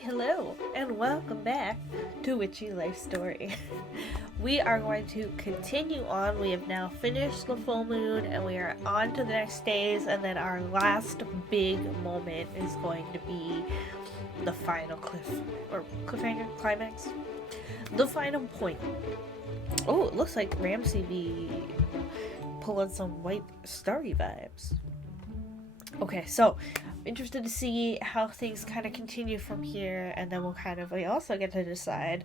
Hello, and welcome back to Witchy Life Story. We are going to continue on. We have now finished the full moon, and we are on to the next days, and then our last big moment is going to be the final cliffhanger climax. The final point. Oh, it looks like Ramsey be pulling some white starry vibes. Okay, so I'm interested to see how things kind of continue from here, and then we also get to decide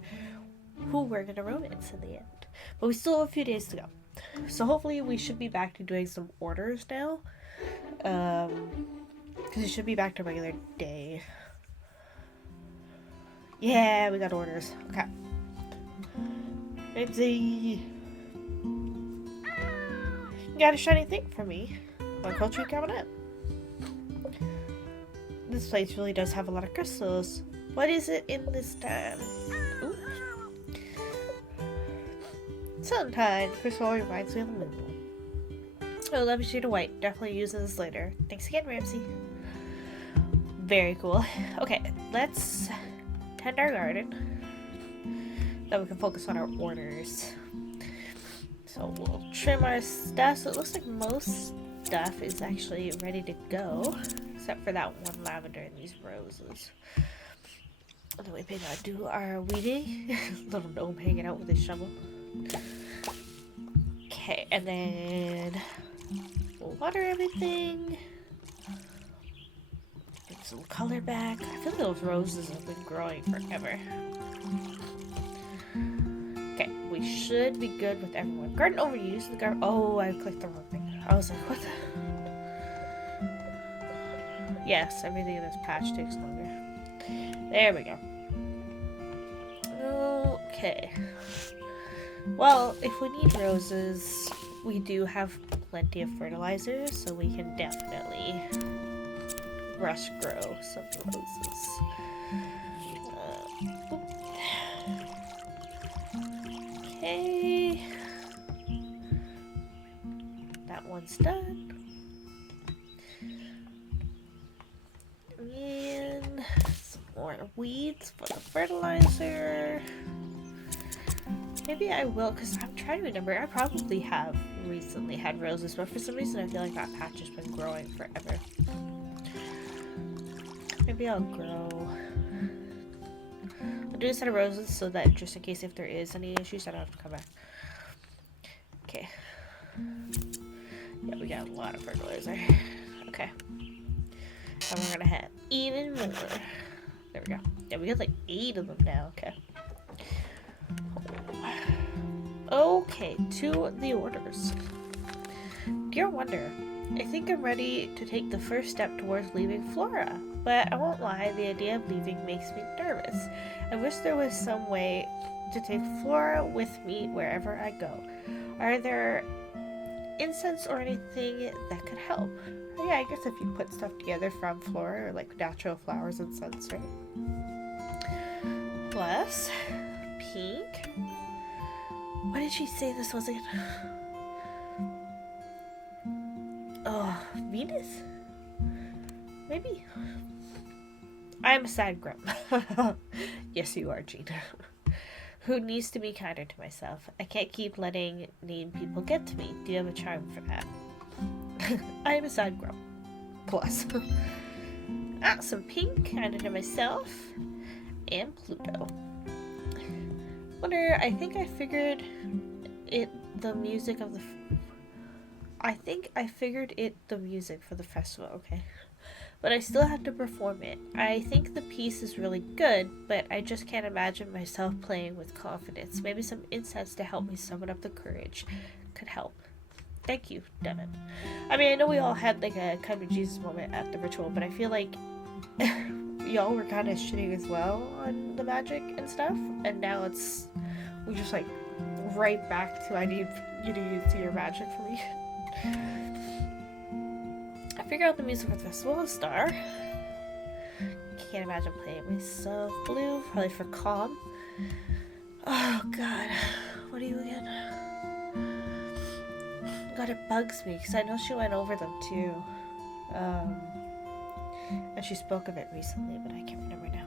who we're gonna romance in the end. But we still have a few days to go, so hopefully we should be back to doing some orders now. Because it should be back to regular day. Yeah, we got orders. Okay. Ramsey, got a shiny thing for me. One cold tree coming up. This place really does have a lot of crystals. What is it in this time? Ooh. Sometimes crystal reminds me of the moon. Oh, love shade of white. Definitely using this later. Thanks again, Ramsey. Very cool. Okay, let's tend our garden. Then we can focus on our orders. So we'll trim our stuff. So it looks like most stuff is actually ready to go. Except for that one lavender and these roses. And then we may not do our weeding. Little gnome hanging out with his shovel. Okay, and then we'll water everything. Get some color back. I feel like those roses have been growing forever. Okay, we should be good with everyone. Garden overused. The garden. Oh, I clicked the wrong thing. I was like, what the? Yes, everything in this patch takes longer. There we go. Okay. Well, if we need roses, we do have plenty of fertilizer, so we can definitely rush grow some roses. Okay. That one's done. And some more weeds for the fertilizer. Maybe I will, because I'm trying to remember. I probably have recently had roses, but for some reason I feel like that patch has been growing forever. Maybe I'll do a set of roses so that just in case if there is any issues, I don't have to come back. Okay. Yeah, we got a lot of fertilizer. Okay. And we're gonna have even more. There we go. Yeah, we got like 8 of them now. Okay. Okay, to the orders. Dear Wonder, I think I'm ready to take the first step towards leaving Flora, but I won't lie, the idea of leaving makes me nervous. I wish there was some way to take Flora with me wherever I go. Are there incense or anything that could help? Yeah, I guess if you put stuff together from Flora, or like natural flowers and scents, right? Plus, pink. What did she say this was again? Oh, Venus? Maybe. I'm a sad grump. Yes, you are, Gina. Who needs to be kinder to myself? I can't keep letting mean people get to me. Do you have a charm for that? I am a sad grump. Plus. Some pink, kinder to myself. And Pluto. Wonder, I think I figured the music for the festival, okay. But I still have to perform it. I think the piece is really good, but I just can't imagine myself playing with confidence. Maybe some incense to help me summon up the courage could help. Thank you, Devin. I mean, I know we all had like a come to Jesus moment at the ritual, but I feel like y'all were kind of shitting as well on the magic and stuff, and now we're just like right back to I need you to use your magic for me. I figured out the music for the festival, Star. Can't imagine playing myself. Blue, probably for calm. Oh god, what are you again? God, it bugs me because I know she went over them too. And she spoke of it recently, but I can't remember now.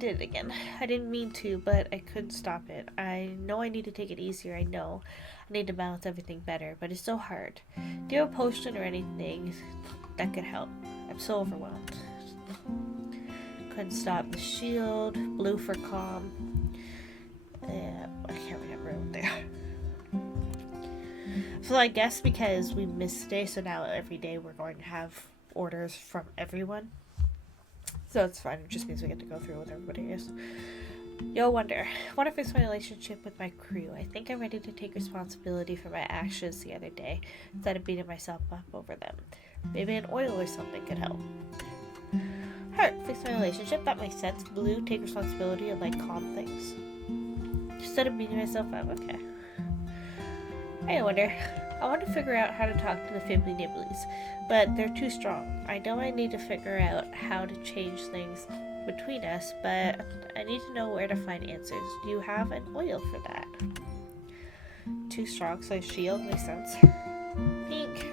did it again. I didn't mean to, but I couldn't stop it. I know I need to take it easier, I know. I need to balance everything better, but it's so hard. Do you have a potion or anything that could help? I'm so overwhelmed. Couldn't stop the shield, blue for calm. I can't remember what they are. So I guess because we missed a day, so now every day we're going to have orders from everyone. So it's fine. It just means we get to go through with everybody else. Yo, Wonder. I want to fix my relationship with my crew. I think I'm ready to take responsibility for my actions the other day instead of beating myself up over them. Maybe an oil or something could help. Heart. Fix my relationship. That makes sense. Blue. Take responsibility and like calm things. Instead of beating myself up. Okay. Hey, Wonder. I want to figure out how to talk to the Fibbly Nibblies, but they're too strong. I know I need to figure out how to change things between us, but I need to know where to find answers. Do you have an oil for that? Too strong, so shield makes sense. Pink.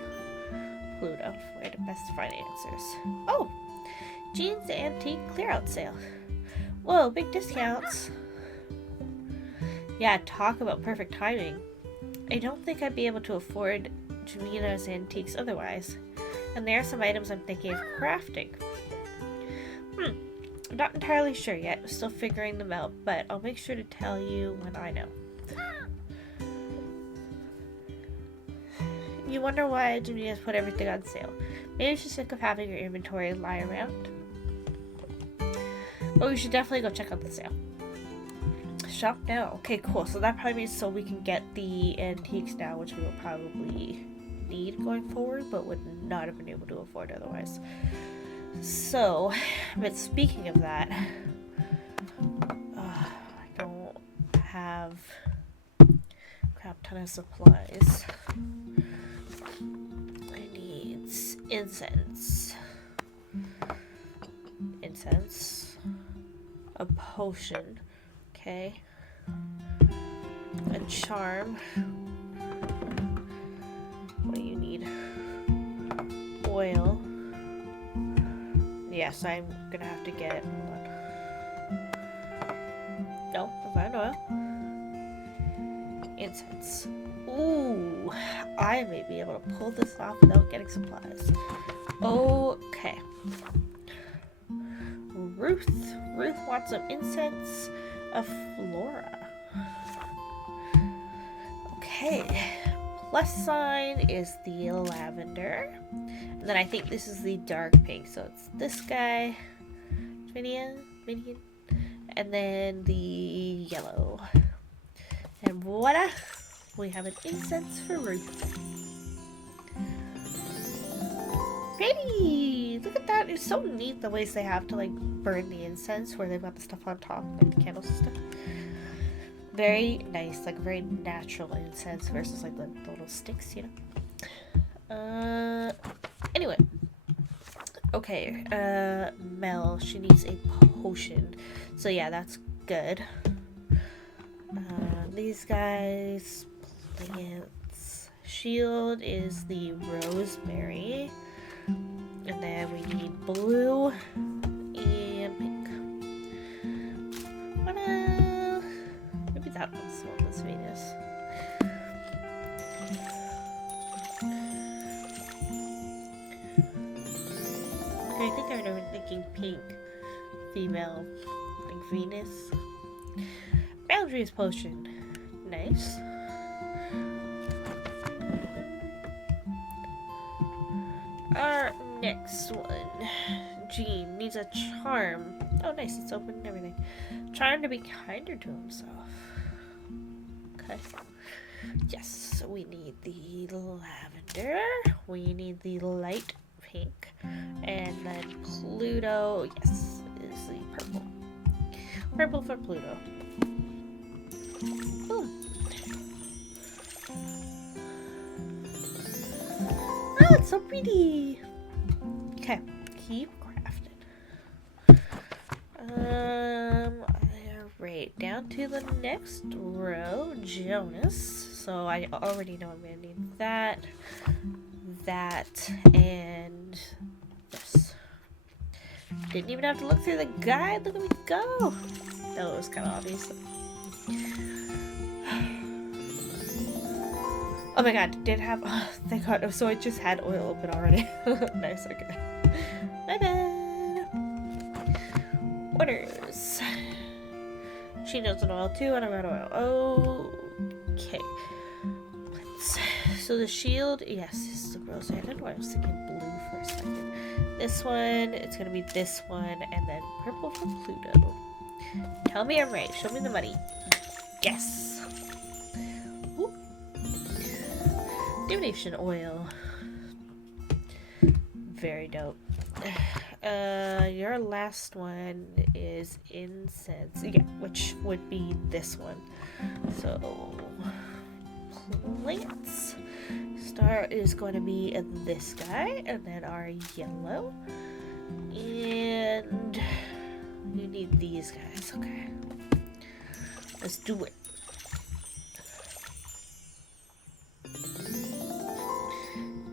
Pluto. Where to best find answers. Oh! Jean's Antique Clear-Out Sale. Whoa, big discounts. Yeah, talk about perfect timing. I don't think I'd be able to afford Jamina's antiques otherwise. And there are some items I'm thinking of crafting. I'm not entirely sure yet. Still figuring them out, but I'll make sure to tell you when I know. You wonder why Jamina's put everything on sale. Maybe she's sick of having her inventory lie around. But we should definitely go check out the sale. Shop now. Okay, cool. So that probably means so we can get the antiques now, which we will probably need going forward, but would not have been able to afford otherwise. So, but speaking of that, I don't have a crap ton of supplies. I need incense, a potion, okay, a charm. What do you need? Oil. Yes, I'm gonna have to get. Hold on. No, I found oil. Incense. Ooh, I may be able to pull this off without getting supplies. Okay. Ruth wants some incense of Flora. Okay. Plus sign is the lavender. And then I think this is the dark pink. So it's this guy. Minion. And then the yellow. And voila! We have an incense for Ruth. Pretty! Look at that. It's so neat the ways they have to like burn the incense where they've got the stuff on top, like the candles and stuff. Very nice, like very natural incense versus like the little sticks, you know? Anyway. Okay, Mel, she needs a potion. So yeah, that's good. These guys, plants. Shield is the rosemary. And then we need blue and pink. Maybe that one's one that's Venus. I think I remember thinking pink, female, like Venus. Boundaries potion. Nice. Our next one. Jean needs a charm. Oh, nice. It's open and everything. Charm to be kinder to himself. Okay. Yes. We need the lavender. We need the light pink. And then Pluto. Yes. Is the purple. Purple for Pluto. Ooh. Oh, it's so pretty. Okay, keep crafting. Alright, down to the next row, Jonas. So I already know I'm gonna need that, and this. Didn't even have to look through the guide. Look at me go. That was kind of obvious. Oh my god, did have. Oh, thank god. So it just had oil open already. Nice, okay. My bad. Orders. She knows an oil too, and I'm out of oil. Okay. So the shield, yes, this is the rose. I don't know why I was thinking blue for a second. This one, it's gonna be this one, and then purple from Pluto. Tell me I'm right. Show me the money. Yes. Ooh. Divination oil. Very dope. Your last one is incense. Yeah, which would be this one. So plants. Star is going to be this guy, and then our yellow. And you need these guys. Okay. Let's do it.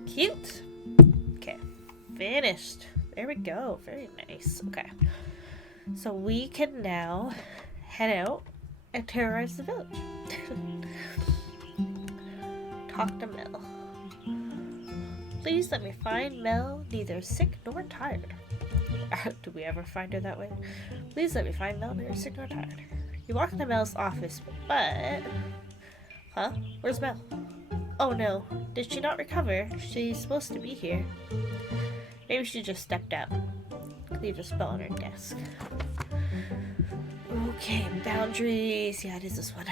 Cute. Okay. Finished. There we go. Very nice. Okay. So we can now head out and terrorize the village. Talk to Mel. Please let me find Mel, neither sick nor tired. Do we ever find her that way? Please let me find Mel, neither sick nor tired. You walk into Mel's office, but... Huh? Where's Mel? Oh no. Did she not recover? She's supposed to be here. Maybe she just stepped out. Leave a spell on her desk. Okay, boundaries. Yeah, it is this one.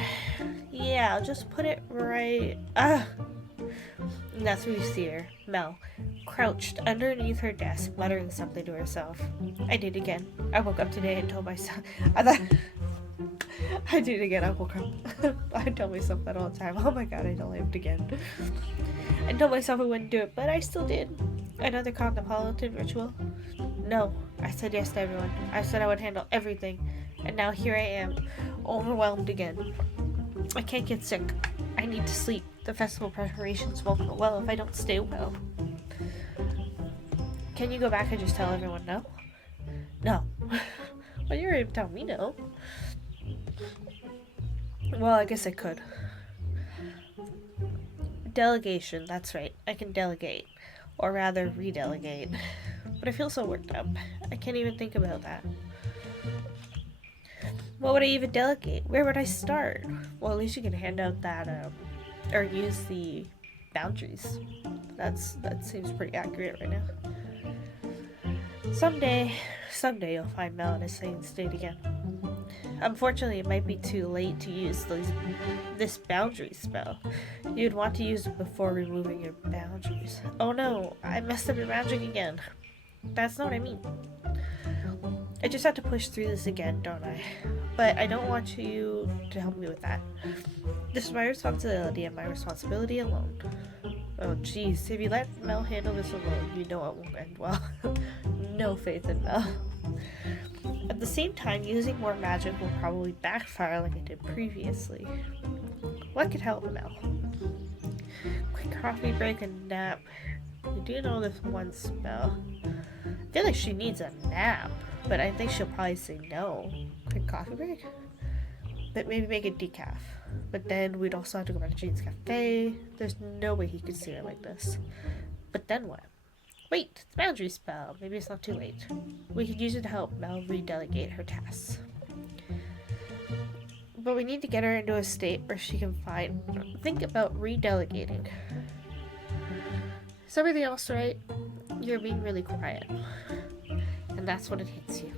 Yeah, I'll just put it right... Ah! And that's where you see her, Mel, crouched underneath her desk, muttering something to herself. I did again. I woke up today and told myself... I did it again. I woke up. I tell myself that all the time. Oh my god, I don't lived again. I told myself I wouldn't do it, but I still did. Another cosmopolitan ritual? No. I said yes to everyone. I said I would handle everything. And now here I am, overwhelmed again. I can't get sick. I need to sleep. The festival preparations won't go well if I don't stay well. Can you go back and just tell everyone no? No. Well, you're going to tell me no. Well, I guess I could. Delegation, that's right. I can delegate. Or rather, redelegate. But I feel so worked up. I can't even think about that. What would I even delegate? Where would I start? Well, at least you can hand out that, or use the boundaries. That seems pretty accurate right now. Someday you'll find Mel in a sane state again. Unfortunately, it might be too late to use this boundary spell. You'd want to use it before removing your boundaries. Oh no, I messed up your magic again. That's not what I mean. I just have to push through this again, don't I? But I don't want you to help me with that. This is my responsibility and my responsibility alone. Oh jeez, if you let Mel handle this alone, you know it won't end well. No faith in Mel. At the same time, using more magic will probably backfire like it did previously. What could help Mel? Quick coffee break and nap. You do know this one spell. I feel like she needs a nap, but I think she'll probably say no. Quick coffee break? But maybe make it decaf. But then we'd also have to go back to Jean's Cafe. There's no way he could see her like this. But then what? Wait, it's a boundary spell. Maybe it's not too late. We could use it to help Mel redelegate her tasks. But we need to get her into a state where she can think about redelegating. Is everything else right? You're being really quiet. And that's when it hits you.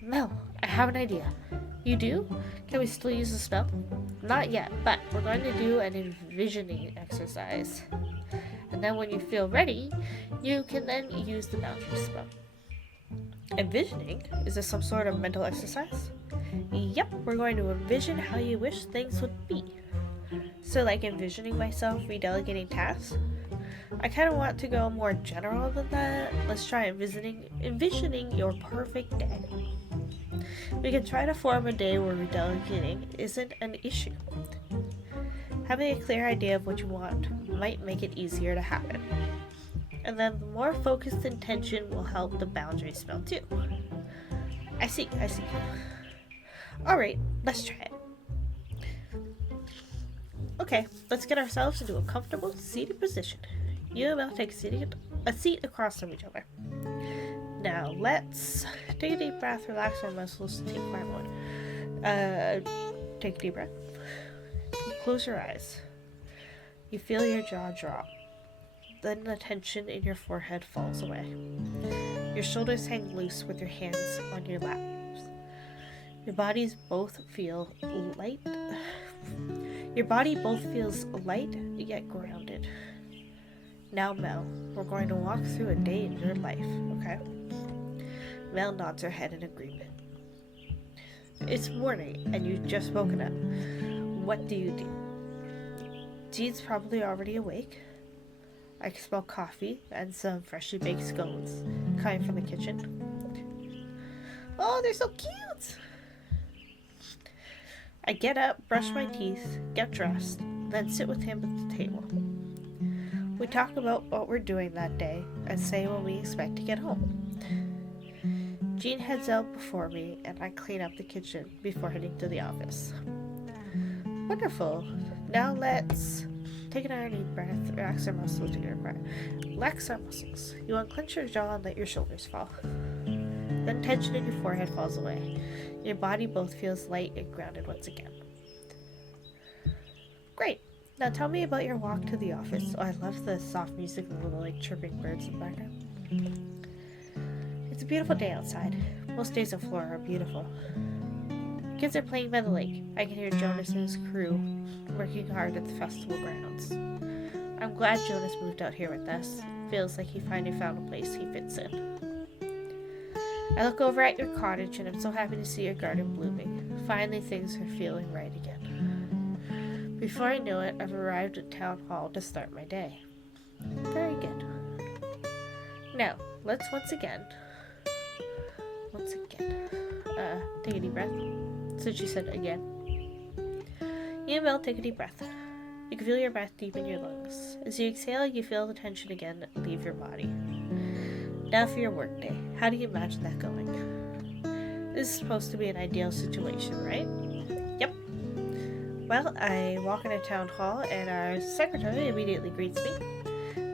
Mel, I have an idea. You do? Can we still use the spell? Not yet, but we're going to do an envisioning exercise. And then when you feel ready, you can then use the boundary spell. Envisioning? Is this some sort of mental exercise? Yep, we're going to envision how you wish things would be. So like envisioning myself redelegating tasks? I kind of want to go more general than that. Let's try envisioning your perfect day. We can try to form a day where redelegating isn't an issue. Having a clear idea of what you want might make it easier to happen. And then the more focused intention will help the boundary spell too. I see. Alright, let's try it. Okay, let's get ourselves into a comfortable seated position. You and Mel take a seat across from each other. Now let's take a deep breath, relax our muscles, take quiet mode. Take a deep breath. You close your eyes. You feel your jaw drop. Then the tension in your forehead falls away. Your shoulders hang loose with your hands on your laps. Your body both feels light yet grounded. Now, Mel, we're going to walk through a day in your life, okay? Mel nods her head in agreement. It's morning, and you've just woken up. What do you do? Jean's probably already awake. I can smell coffee and some freshly baked scones coming from the kitchen. Oh, they're so cute! I get up, brush my teeth, get dressed, then sit with him at the table. We talk about what we're doing that day and say when we expect to get home. Jean heads out before me and I clean up the kitchen before heading to the office. Wonderful. Now let's take another deep breath, relax our muscles. Relax our muscles. You unclench your jaw and let your shoulders fall. Then tension in your forehead falls away. Your body both feels light and grounded once again. Great. Now tell me about your walk to the office. Oh, I love the soft music and little chirping birds in the background. It's a beautiful day outside. Most days in Florida are beautiful. Kids are playing by the lake. I can hear Jonas and his crew working hard at the festival grounds. I'm glad Jonas moved out here with us. Feels like he finally found a place he fits in. I look over at your cottage and I'm so happy to see your garden blooming. Finally things are feeling right again. Before I know it, I've arrived at town hall to start my day. Very good. Now, let's once again, take a deep breath. So she said again. You and Mel take a deep breath. You can feel your breath deep in your lungs. As you exhale, you feel the tension again leave your body. Now for your workday. How do you imagine that going? This is supposed to be an ideal situation, right? Yep. Well, I walk into town hall and our secretary immediately greets me.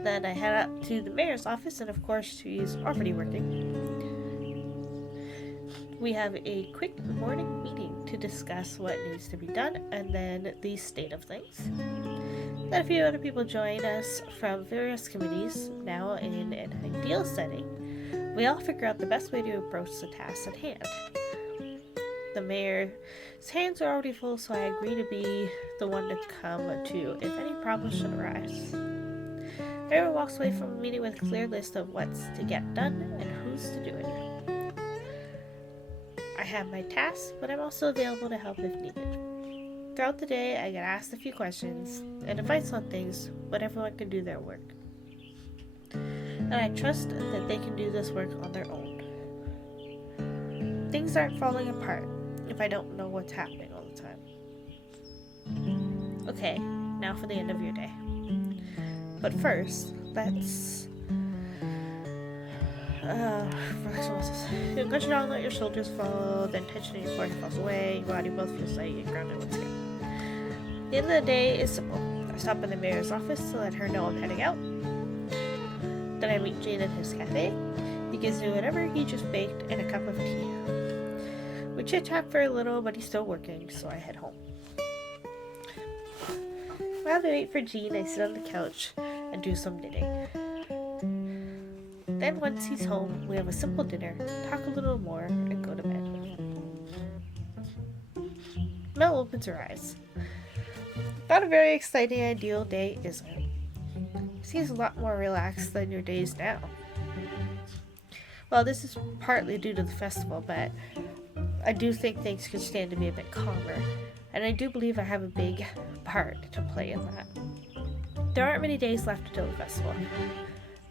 Then I head up to the mayor's office and of course she's already working. We have a quick morning meeting to discuss what needs to be done and then the state of things. Then a few other people join us from various committees. Now in an ideal setting, we all figure out the best way to approach the task at hand. The mayor's hands are already full, so I agree to be the one to come to if any problems should arise. Everyone walks away from the meeting with a clear list of what's to get done and who's to do it. I have my tasks, but I'm also available to help if needed. Throughout the day, I get asked a few questions and advice on things, but everyone can do their work. And I trust that they can do this work on their own. Things aren't falling apart if I don't know what's happening all the time. Okay, now for the end of your day. But first, let's relax your muscles. You clench your jaw and let your shoulders fall, then tension in your forehead falls away, your body both feels light and grounded once again. The end of the day is simple. I stop in the mayor's office to let her know I'm heading out. Then I meet Jane at his cafe. He gives me whatever he just baked and a cup of tea. We chit-chat for a little, but he's still working, so I head home. While I wait for Jean, I sit on the couch and do some knitting. Then once he's home, we have a simple dinner, talk a little more, and go to bed. Mel opens her eyes. Not a very exciting ideal day, is it? Seems a lot more relaxed than your days now. Well, this is partly due to the festival, but I do think things could stand to be a bit calmer, and I do believe I have a big part to play in that. There aren't many days left until the festival.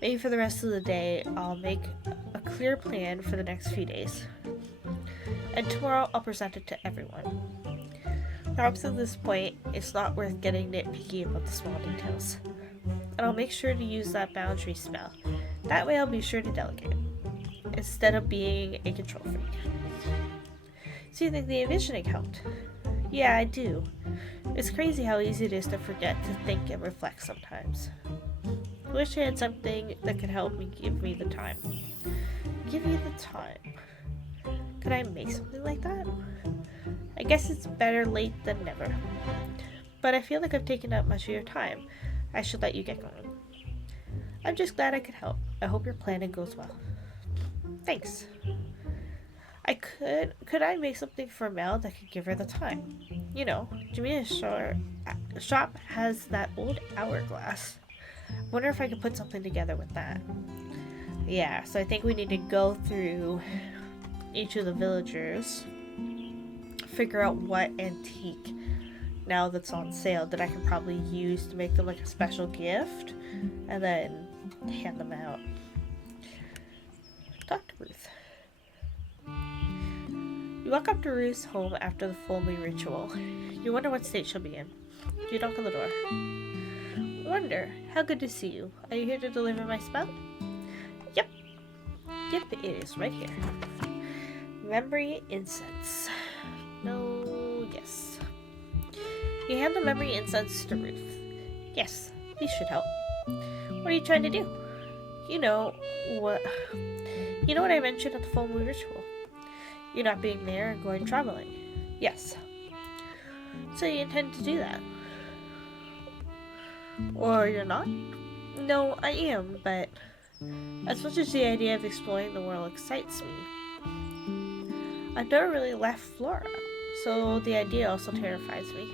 Maybe for the rest of the day, I'll make a clear plan for the next few days. And tomorrow, I'll present it to everyone. Perhaps at this point, it's not worth getting nitpicky about the small details. And I'll make sure to use that boundary spell That way I'll be sure to delegate, instead of being a control freak. So you think the envisioning helped? Yeah, I do. It's crazy how easy it is to forget to think and reflect sometimes. I wish I had something that could help me give me the time. Give you the time. Could I make something like that? I guess it's better late than never. But I feel like I've taken up much of your time. I should let you get going. I'm just glad I could help. I hope your planning goes well. Thanks. Could I make something for Mel that could give her the time? You know, Jamina's shop has that old hourglass. Wonder if I could put something together with that. Yeah, so I think we need to go through each of the villagers, figure out what antique now that's on sale that I can probably use to make them like a special gift, and then hand them out. Talk to Ruth. You walk up to Ruth's home after the full moon ritual. You wonder what state she'll be in. You knock on the door. Wonder, how good to see you. Are you here to deliver my spell? Yep, it is right here. Memory incense. No, yes. You hand the memory incense to Ruth. Yes, these should help. What are you trying to do? You know what I mentioned at the full moon ritual. You're not being there and going traveling. Yes. So you intend to do that? Or you're not? No, I am, but as much as the idea of exploring the world excites me, I've never really left Flora, so the idea also terrifies me.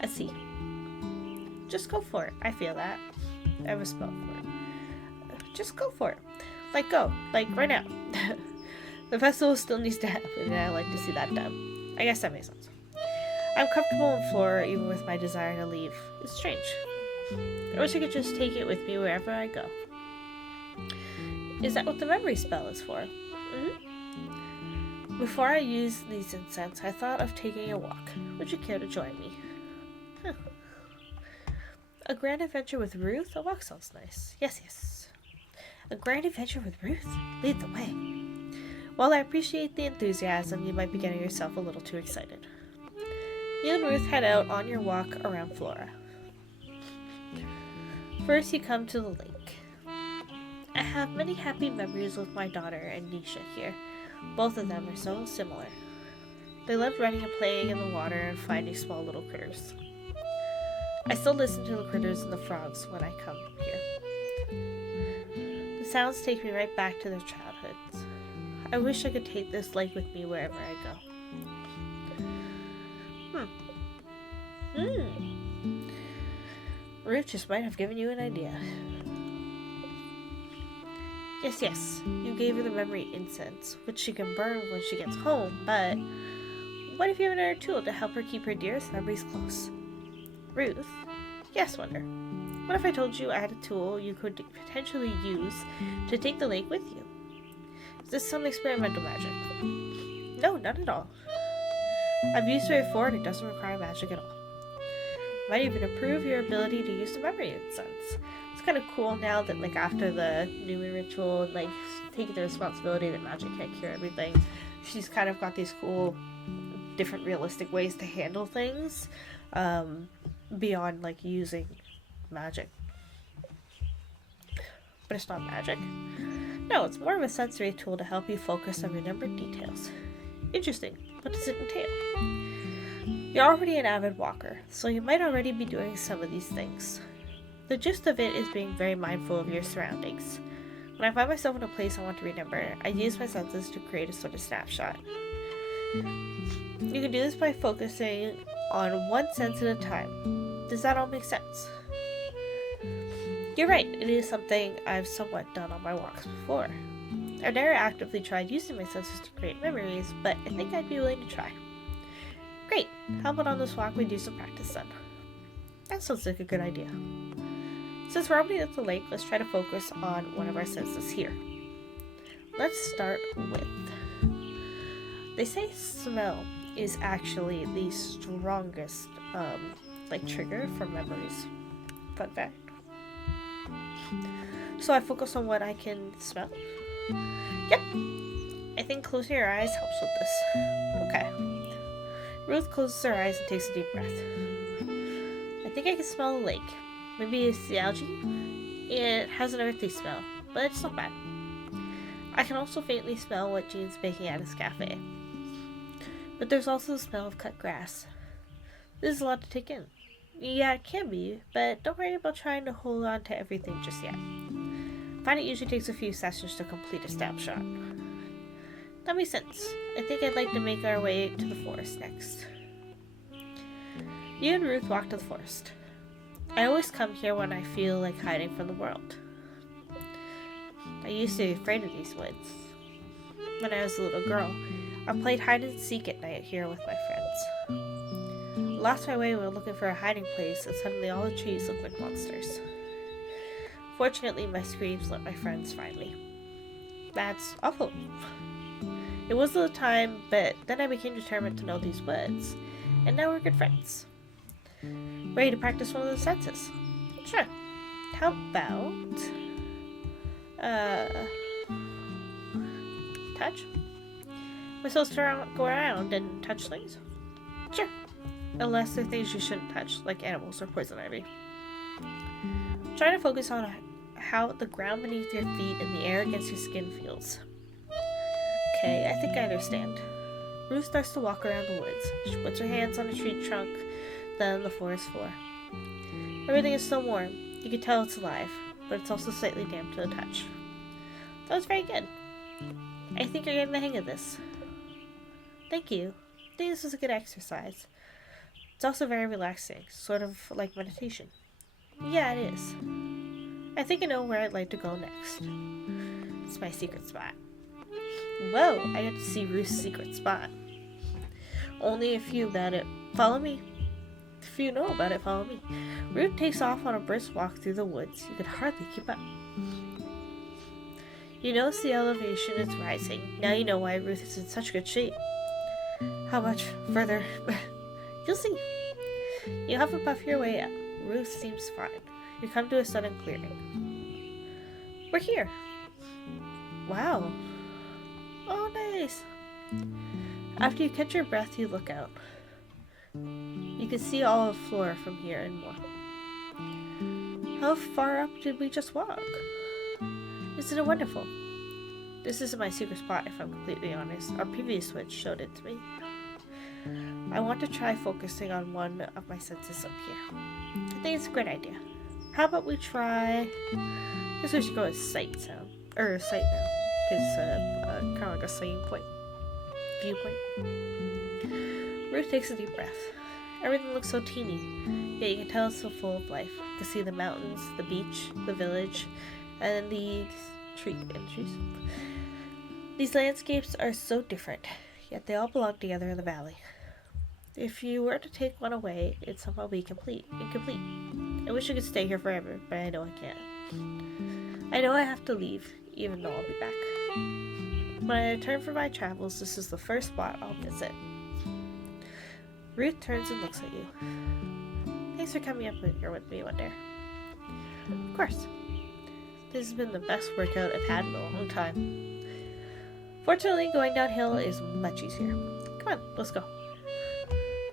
I see. Just go for it. I feel that. I have a spell for it. Just go for it. Like, go. Like, right now. The festival still needs to happen, and I like to see that done. I guess that makes sense. I'm comfortable in Flora, even with my desire to leave. It's strange. I wish I could just take it with me wherever I go. Is that what the memory spell is for? Mm-hmm. Before I use these incense, I thought of taking a walk. Would you care to join me? Huh. A grand adventure with Ruth? A walk sounds nice. Yes. A grand adventure with Ruth? Lead the way. While I appreciate the enthusiasm, you might be getting yourself a little too excited. You and Ruth head out on your walk around Flora. First, you come to the lake. I have many happy memories with my daughter and Nisha here. Both of them are so similar. They love running and playing in the water and finding small little critters. I still listen to the critters and the frogs when I come here. The sounds take me right back to their childhoods. I wish I could take this lake with me wherever I go. Ruth just might have given you an idea. Yes. You gave her the memory incense, which she can burn when she gets home, but what if you have another tool to help her keep her dearest memories close? Ruth? Yes, Wonder. What if I told you I had a tool you could potentially use to take the lake with you? Is this some experimental magic? No, not at all. I've used it before and it doesn't require magic at all. Might even improve your ability to use the memory incense. It's kind of cool now that like after the new moon ritual and like taking the responsibility that magic can't cure everything, she's kind of got these cool different realistic ways to handle things beyond like using magic. But it's not magic. No, it's more of a sensory tool to help you focus on remembered details. Interesting. What does it entail? You're already an avid walker, so you might already be doing some of these things. The gist of it is being very mindful of your surroundings. When I find myself in a place I want to remember, I use my senses to create a sort of snapshot. You can do this by focusing on one sense at a time. Does that all make sense? You're right, it is something I've somewhat done on my walks before. I've never actively tried using my senses to create memories, but I think I'd be willing to try. Great, how about on this walk we do some practice then? That sounds like a good idea. Since we're already at the lake, let's try to focus on one of our senses here. Let's start with... They say smell is actually the strongest trigger for memories. Fun fact. So I focus on what I can smell. Yep. I think closing your eyes helps with this. Okay. Ruth closes her eyes and takes a deep breath. I think I can smell a lake. Maybe it's the algae? It has an earthy smell, but it's not bad. I can also faintly smell what Jean's baking at his cafe. But there's also the smell of cut grass. This is a lot to take in. Yeah, it can be, but don't worry about trying to hold on to everything just yet. I find it usually takes a few sessions to complete a snapshot. That makes sense. I think I'd like to make our way to the forest next. You and Ruth walk to the forest. I always come here when I feel like hiding from the world. I used to be afraid of these woods. When I was a little girl, I played hide and seek at night here with my friends. I lost my way while looking for a hiding place, and suddenly all the trees looked like monsters. Fortunately, my screams let my friends find me. That's awful. It was a little time, but then I became determined to know these woods, and now we're good friends. Ready to practice one of the senses? Sure. How about touch? Am I supposed to go around and touch things? Sure. Unless they're things you shouldn't touch, like animals or poison ivy. Try to focus on how the ground beneath your feet and the air against your skin feels. Okay, I think I understand. Ruth starts to walk around the woods. She puts her hands on a tree trunk, then on the forest floor. Everything is still warm. You can tell it's alive, but it's also slightly damp to the touch. That was very good. I think you're getting the hang of this. Thank you. I think this was a good exercise. It's also very relaxing, sort of like meditation. Yeah, it is. I think I know where I'd like to go next. It's my secret spot. Whoa, I get to see Ruth's secret spot. Only if you about it. Follow me. If you know about it, follow me. Ruth takes off on a brisk walk through the woods. You could hardly keep up. You notice the elevation is rising. Now you know why Ruth is in such good shape. How much further? You'll see. You huff and puff your way up. Ruth seems fine. You come to a sudden clearing. We're here. Wow. Oh, nice. After you catch your breath, you look out. You can see all of Flora from here and more. How far up did we just walk? Isn't it wonderful? This isn't my secret spot, if I'm completely honest. Our previous witch showed it to me. I want to try focusing on one of my senses up here. I think it's a great idea. How about we try... I guess we should go with sight sound. Or sight now. Because kind of like a sighting point. Viewpoint. Ruth takes a deep breath. Everything looks so teeny, yet you can tell it's so full of life. You can see the mountains, the beach, the village, and these trees. These landscapes are so different, yet they all belong together in the valley. If you were to take one away, it'd somehow be incomplete. I wish I could stay here forever, but I know I can't. I know I have to leave, even though I'll be back. When I return from my travels, this is the first spot I'll visit. Ruth turns and looks at you. Thanks for coming up here with me one day. Of course. This has been the best workout I've had in a long time. Fortunately, going downhill is much easier. Come on, let's go.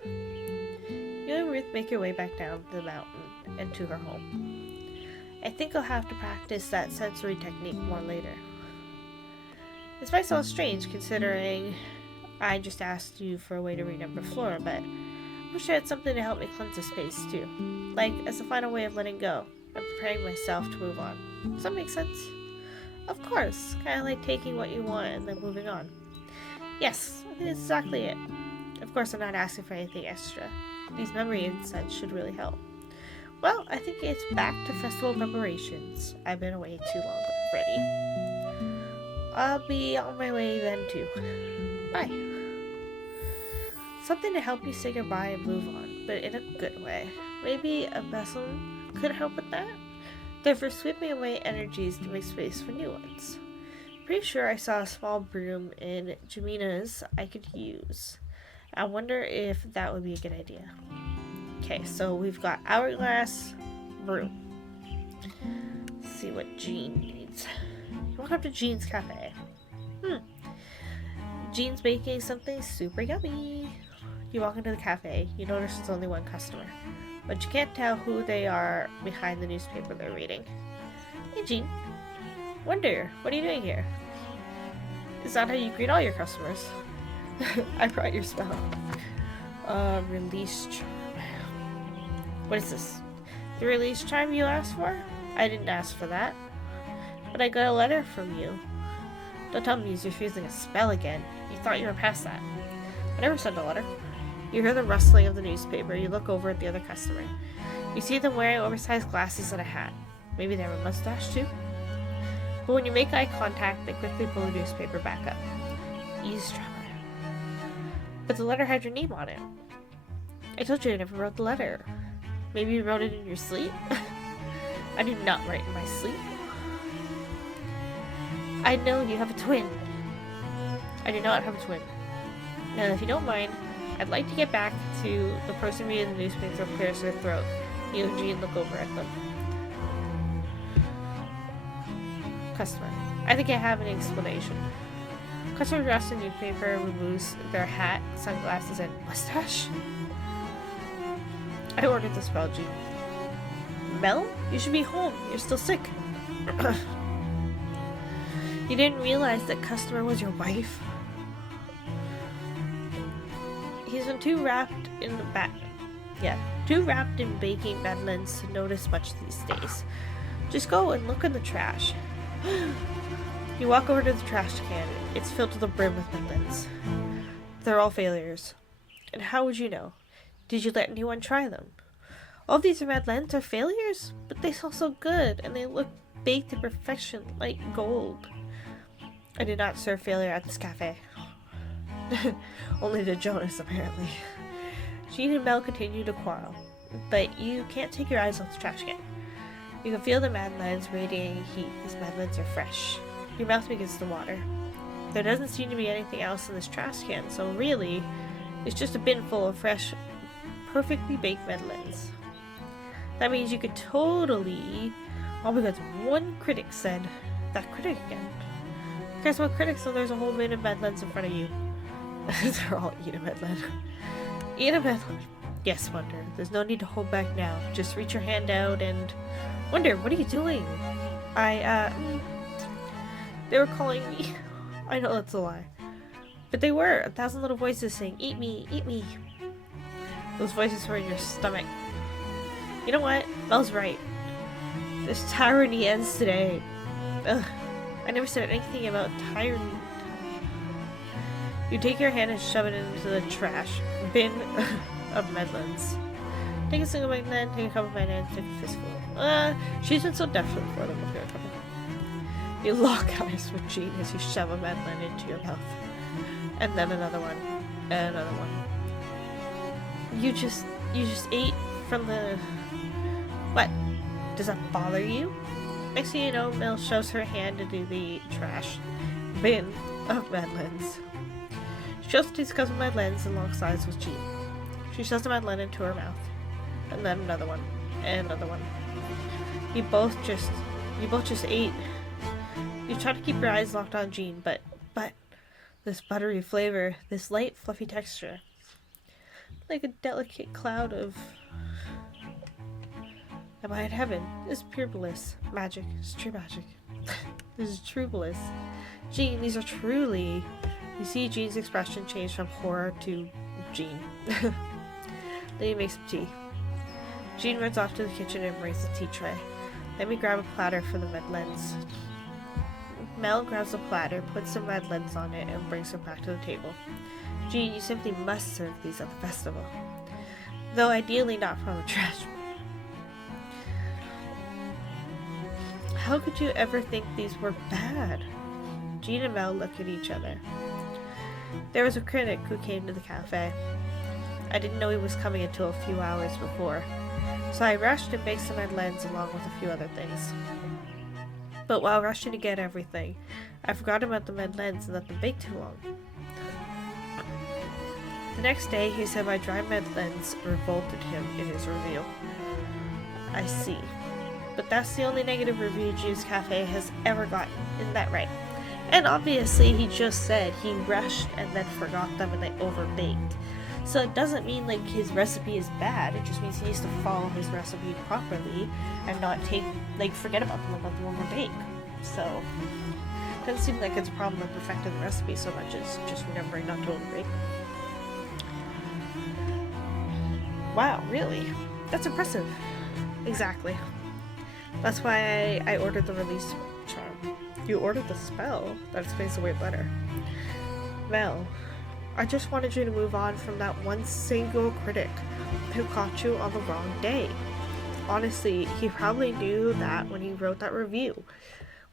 You and Ruth make your way back down the mountain and to her home. I think I'll have to practice that sensory technique more later. This might sound strange considering I just asked you for a way to remember Flora, but I wish I had something to help me cleanse the space too. Like as a final way of letting go and preparing myself to move on. Does that make sense? Of course, kind of like taking what you want and then moving on. Yes, I think that's exactly it. Of course, I'm not asking for anything extra. These memory insights should really help. Well, I think it's back to festival preparations. I've been away too long already. I'll be on my way then too. Bye. Something to help you say goodbye and move on, but in a good way. Maybe a vessel could help with that? Therefore, sweeping away energies to make space for new ones. Pretty sure I saw a small broom in Jamina's I could use. I wonder if that would be a good idea. Okay, so we've got hourglass, broom. Let's see what Jean needs. You walk up to Jean's cafe. Jean's baking something super yummy. You walk into the cafe. You notice there's only one customer, but you can't tell who they are behind the newspaper they're reading. Hey, Jean. Wonder, what are you doing here? Is that how you greet all your customers? I brought your spell. Release charm. What is this? The release charm you asked for? I didn't ask for that. But I got a letter from you. Don't tell me you're refusing a spell again. You thought you were past that. I never sent a letter. You hear the rustling of the newspaper. You look over at the other customer. You see them wearing oversized glasses and a hat. Maybe they have a mustache too? But when you make eye contact, they quickly pull the newspaper back up. Eavesdropper. But the letter had your name on it. I told you I never wrote the letter. Maybe you wrote it in your sleep? I did not write in my sleep. I know you have a twin. I do not have a twin. Now, if you don't mind, I'd like to get back to the person reading the newspaper clears their throat. You and Jean look over at them. Customer. I think I have an explanation. Customer dressed in newspaper removes their hat, sunglasses, and mustache. I ordered the spell, Jean. Mel? You should be home. You're still sick. You didn't realize that customer was your wife? He's been too wrapped in baking madeleines to notice much these days. Just go and look in the trash. You walk over to the trash can. It's filled to the brim with madeleines. They're all failures. And how would you know? Did you let anyone try them? All these madeleines are failures, but they smell so good, and they look baked to perfection, like gold. I did not serve failure at this cafe. Only to Jonas, apparently. Jean and Mel continue to quarrel, but you can't take your eyes off the trash can. You can feel the madeleines radiating heat. These madeleines are fresh. Your mouth begins to water. There doesn't seem to be anything else in this trash can, so really, it's just a bin full of fresh, perfectly baked madeleines. That means you could totally... all because one critic said, that critic again. Guess what critic said there's a whole bin of madeleines in front of you. They're all eat a madeleine. Eat a madeleine. Yes, Wonder. There's no need to hold back now. Just reach your hand out and... Wonder, what are you doing? They were calling me. I know that's a lie. But they were. 1,000 little voices saying, eat me, eat me. Those voices were in your stomach. You know what? Mel's right. This tyranny ends today. Ugh. I never said anything about tyranny. You take your hand and shove it into the trash bin of madeleines. Take a single madeleine, take a couple of madeleines, take a fistful. She's been so definite for them. Look at a couple. You lock eyes with Jean as you shove a madeleine into your mouth. And then another one. And another one. You just ate from the... What? Does that bother you? Next thing you know, Mel shoves her hand into the trash bin of madeleines. She shoves these couple of madeleines alongside with Jean. She shoves the madeleine into her mouth. And then another one. And another one. You both just ate. You try to keep your eyes locked on Jean, but this buttery flavor, this light, fluffy texture, like a delicate cloud of... Am I in heaven? This is pure bliss. Magic. It's true magic. This is true bliss. Jean, these are truly... You see Jean's expression change from horror to Jean. Then he makes some tea. Jean runs off to the kitchen and brings the tea tray. Let me grab a platter for the madeleines. Mel grabs the platter, puts some madeleines on it, and brings them back to the table. Jean, you simply must serve these at the festival. Though ideally not from a trash bin. How could you ever think these were bad? Jean and Mel look at each other. There was a critic who came to the cafe. I didn't know he was coming until a few hours before, so I rushed and baked some madeleines along with a few other things. But while rushing to get everything, I forgot about the madeleines and let them bake too long. The next day, he said my dry madeleines revolted him in his review. I see. But that's the only negative review Jean's Cafe has ever gotten. Isn't that right? And obviously he just said he rushed and then forgot them and they overbaked. So it doesn't mean like his recipe is bad, it just means he needs to follow his recipe properly and not forget about them and let them overbake. So it doesn't seem like it's a problem with perfecting the recipe so much as just remembering not to overbake. Wow, really? That's impressive. Exactly. That's why I ordered the release charm. You ordered the spell? That explains the weird letter. Well, I just wanted you to move on from that one single critic who caught you on the wrong day. Honestly, he probably knew that when he wrote that review.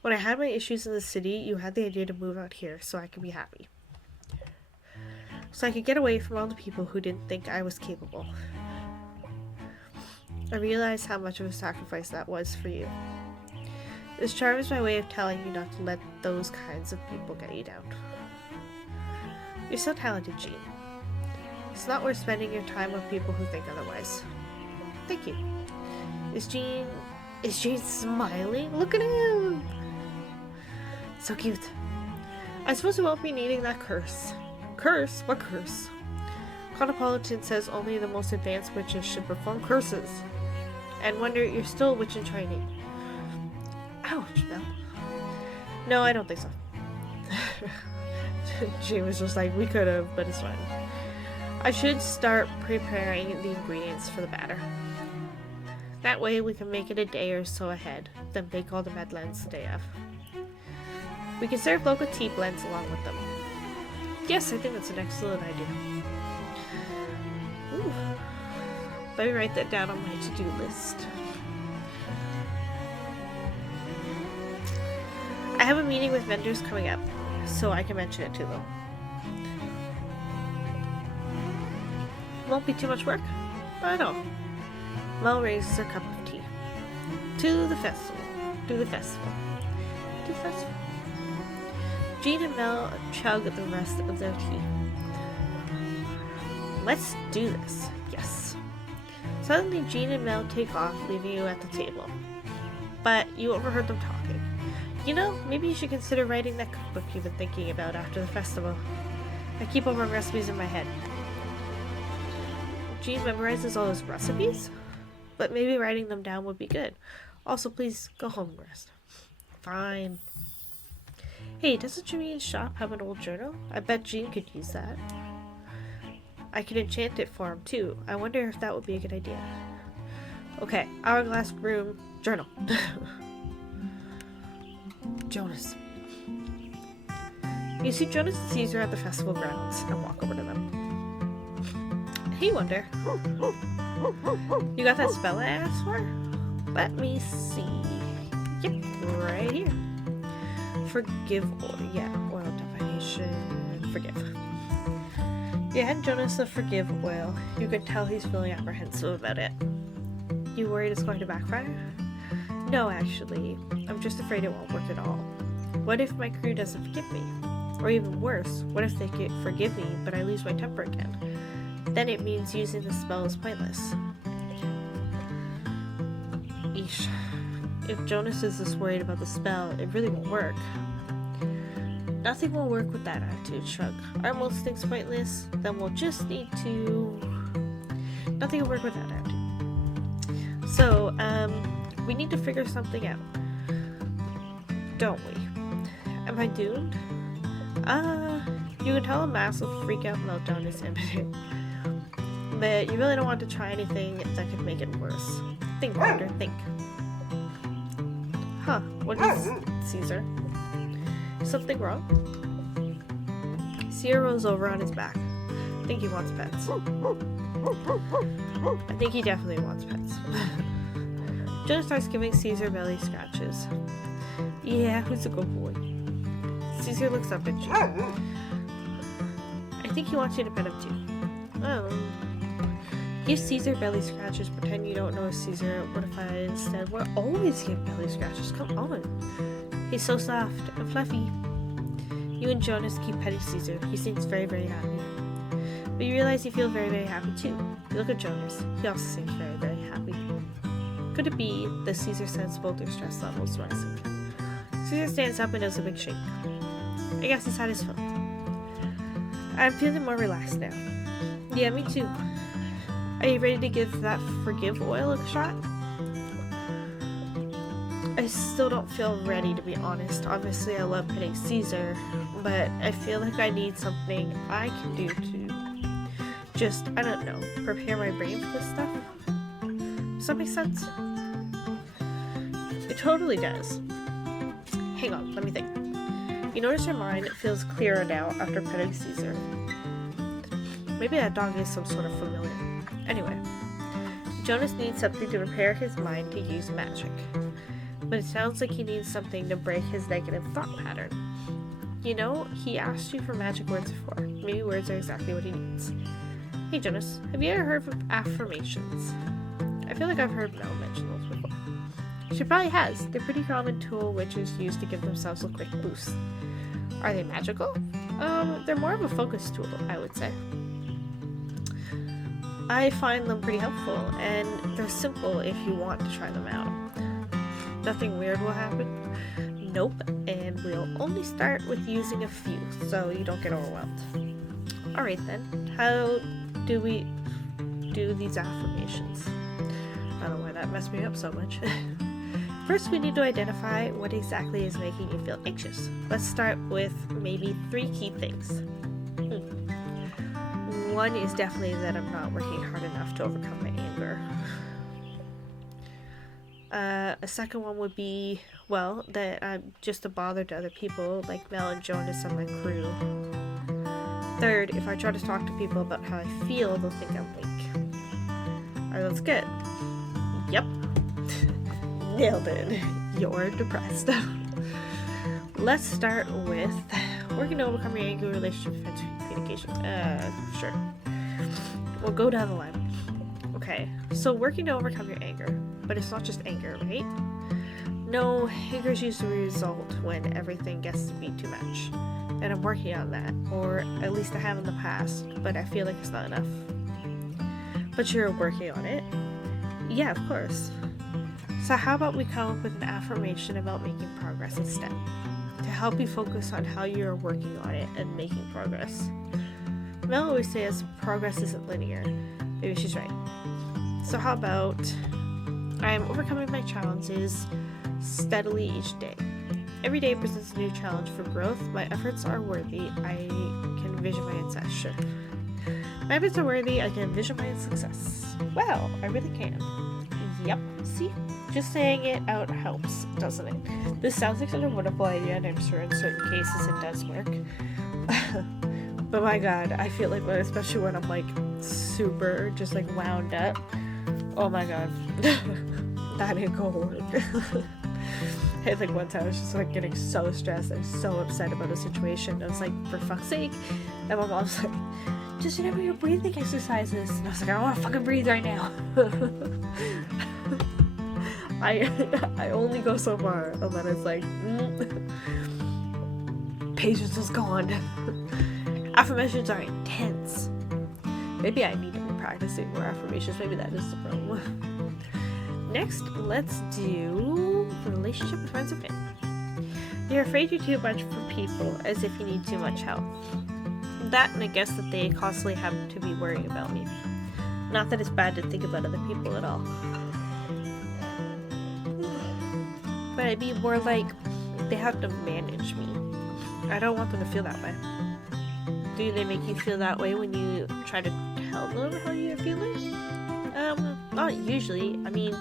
When I had my issues in the city, you had the idea to move out here so I could be happy. So I could get away from all the people who didn't think I was capable. I realized how much of a sacrifice that was for you. This charm is my way of telling you not to let those kinds of people get you down. You're so talented, Jean. It's not worth spending your time with people who think otherwise. Thank you. Is Jean smiling? Look at him! So cute. I suppose we won't be needing that curse. Curse? What curse? Cosmopolitan says only the most advanced witches should perform curses. And wonder you're still a witch in training. Ouch, Mel. No, I don't think so. She was just like, we could have, but it's fine. I should start preparing the ingredients for the batter. That way we can make it a day or so ahead, then bake all the madeleines the day of. We can serve local tea blends along with them. Yes, I think that's an excellent idea. Ooh. Let me write that down on my to-do list. I have a meeting with vendors coming up, so I can mention it to them. Won't be too much work, but I don't. Mel raises her cup of tea. To the festival. Jean and Mel chug the rest of their tea. Let's do this. Yes. Suddenly, Jean and Mel take off, leaving you at the table. But you overheard them talking. You know, maybe you should consider writing that cookbook you've been thinking about after the festival. I keep all my recipes in my head. Jean memorizes all his recipes? But maybe writing them down would be good. Also, please go home and rest. Fine. Hey, doesn't Jamine's shop have an old journal? I bet Jean could use that. I could enchant it for him, too. I wonder if that would be a good idea. Okay, hourglass broom journal. Jonas. You see Jonas and Caesar at the festival grounds and walk over to them. Hey, Wonder. You got that spell I asked for? Let me see. Yep, right here. Forgive oil. Yeah, oil divination. Forgive. You hand Jonas the forgive oil. You could tell he's feeling apprehensive about it. You worried it's going to backfire? No, actually. I'm just afraid it won't work at all. What if my crew doesn't forgive me? Or even worse, what if they forgive me, but I lose my temper again? Then it means using the spell is pointless. Eesh. If Jonas is this worried about the spell, it really won't work. Nothing will work with that attitude, shrug. Are most things pointless? Then we'll just need to... Nothing will work with that attitude. So, we need to figure something out. Don't we? Am I doomed? You can tell a massive freak-out meltdown is imminent. But you really don't want to try anything that could make it worse. Think, Wonder, think. Huh, what is Caesar? Something wrong? Caesar rolls over on his back. I think he wants pets. I think he definitely wants pets. Jonas starts giving Caesar belly scratches. Yeah, who's a good boy? Caesar looks up at you. I think he wants you to pet him too. Oh. Give Caesar belly scratches. Pretend you don't know Caesar. What if I instead would always give belly scratches? Come on. He's so soft and fluffy. You and Jonas keep petting Caesar. He seems very, very happy. But you realize you feel very, very happy too. You look at Jonas. He also seems very, very happy. Could it be that Caesar sensed both their stress levels rising? Caesar stands up and does a big shake. I guess he's had his fill. I'm feeling more relaxed now. Yeah, me too. Are you ready to give that forgive oil a shot? I still don't feel ready, to be honest. Obviously, I love pitting Caesar, but I feel like I need something I can do to just, I don't know, prepare my brain for this stuff. Does that make sense? It totally does. Hang on, let me think. You notice your mind feels clearer now after petting Caesar. Maybe that dog is some sort of familiar. Anyway, Jonas needs something to prepare his mind to use magic. But it sounds like he needs something to break his negative thought pattern. You know, he asked you for magic words before. Maybe words are exactly what he needs. Hey Jonas, have you ever heard of affirmations? I feel like I've heard Mel mention those before. She probably has. They're a pretty common tool witches use to give themselves a quick boost. Are they magical? They're more of a focus tool, I would say. I find them pretty helpful, and they're simple if you want to try them out. Nothing weird will happen. Nope, and we'll only start with using a few, so you don't get overwhelmed. Alright then, how do we do these affirmations? I don't know why that messed me up so much. First, we need to identify what exactly is making you feel anxious. Let's start with maybe 3 key things. One is definitely that I'm not working hard enough to overcome my anger. A second one would be, well, that I'm just a bother to other people, like Mel and Jonas on my crew. Third, if I try to talk to people about how I feel, they'll think I'm weak. Alright, that's good. Yep. Nailed it. You're depressed. Let's start with working to overcome your anger, relationship, defense, communication. Sure. We'll go down the line. Okay, so working to overcome your anger. But it's not just anger, right? No, anger is usually a result when everything gets to be too much. And I'm working on that. Or at least I have in the past, but I feel like it's not enough. But you're working on it? Yeah, of course. So how about we come up with an affirmation about making progress instead? To help you focus on how you're working on it and making progress. Mel always says progress isn't linear. Maybe she's right. So how about I am overcoming my challenges steadily each day. Every day presents a new challenge for growth. My efforts are worthy. I can envision my success. Sure. My efforts are worthy. I can envision my success. Wow, I really can. Yep. See? Just saying it out helps, doesn't it? This sounds like such a wonderful idea, and I'm sure in certain cases it does work. But my god, I feel like, especially when I'm like super just like wound up. Oh my god. That ain't gonna work. I think one time I was just like getting so stressed and so upset about a situation. I was like, for fuck's sake. And my mom's like, just remember your breathing exercises. And I was like, I don't want to fucking breathe right now. I only go so far. And then it's like, patience is gone. Affirmations are intense. Maybe I need to be practicing more affirmations. Maybe that is the problem. Next, let's do relationship with friends and family. You're afraid you're too much for people, as if you need too much help. That, and I guess that they constantly have to be worrying about me. Not that it's bad to think about other people at all. But I'd be more like, they have to manage me. I don't want them to feel that way. Do they make you feel that way when you try to tell them how you're feeling? Not usually. I mean,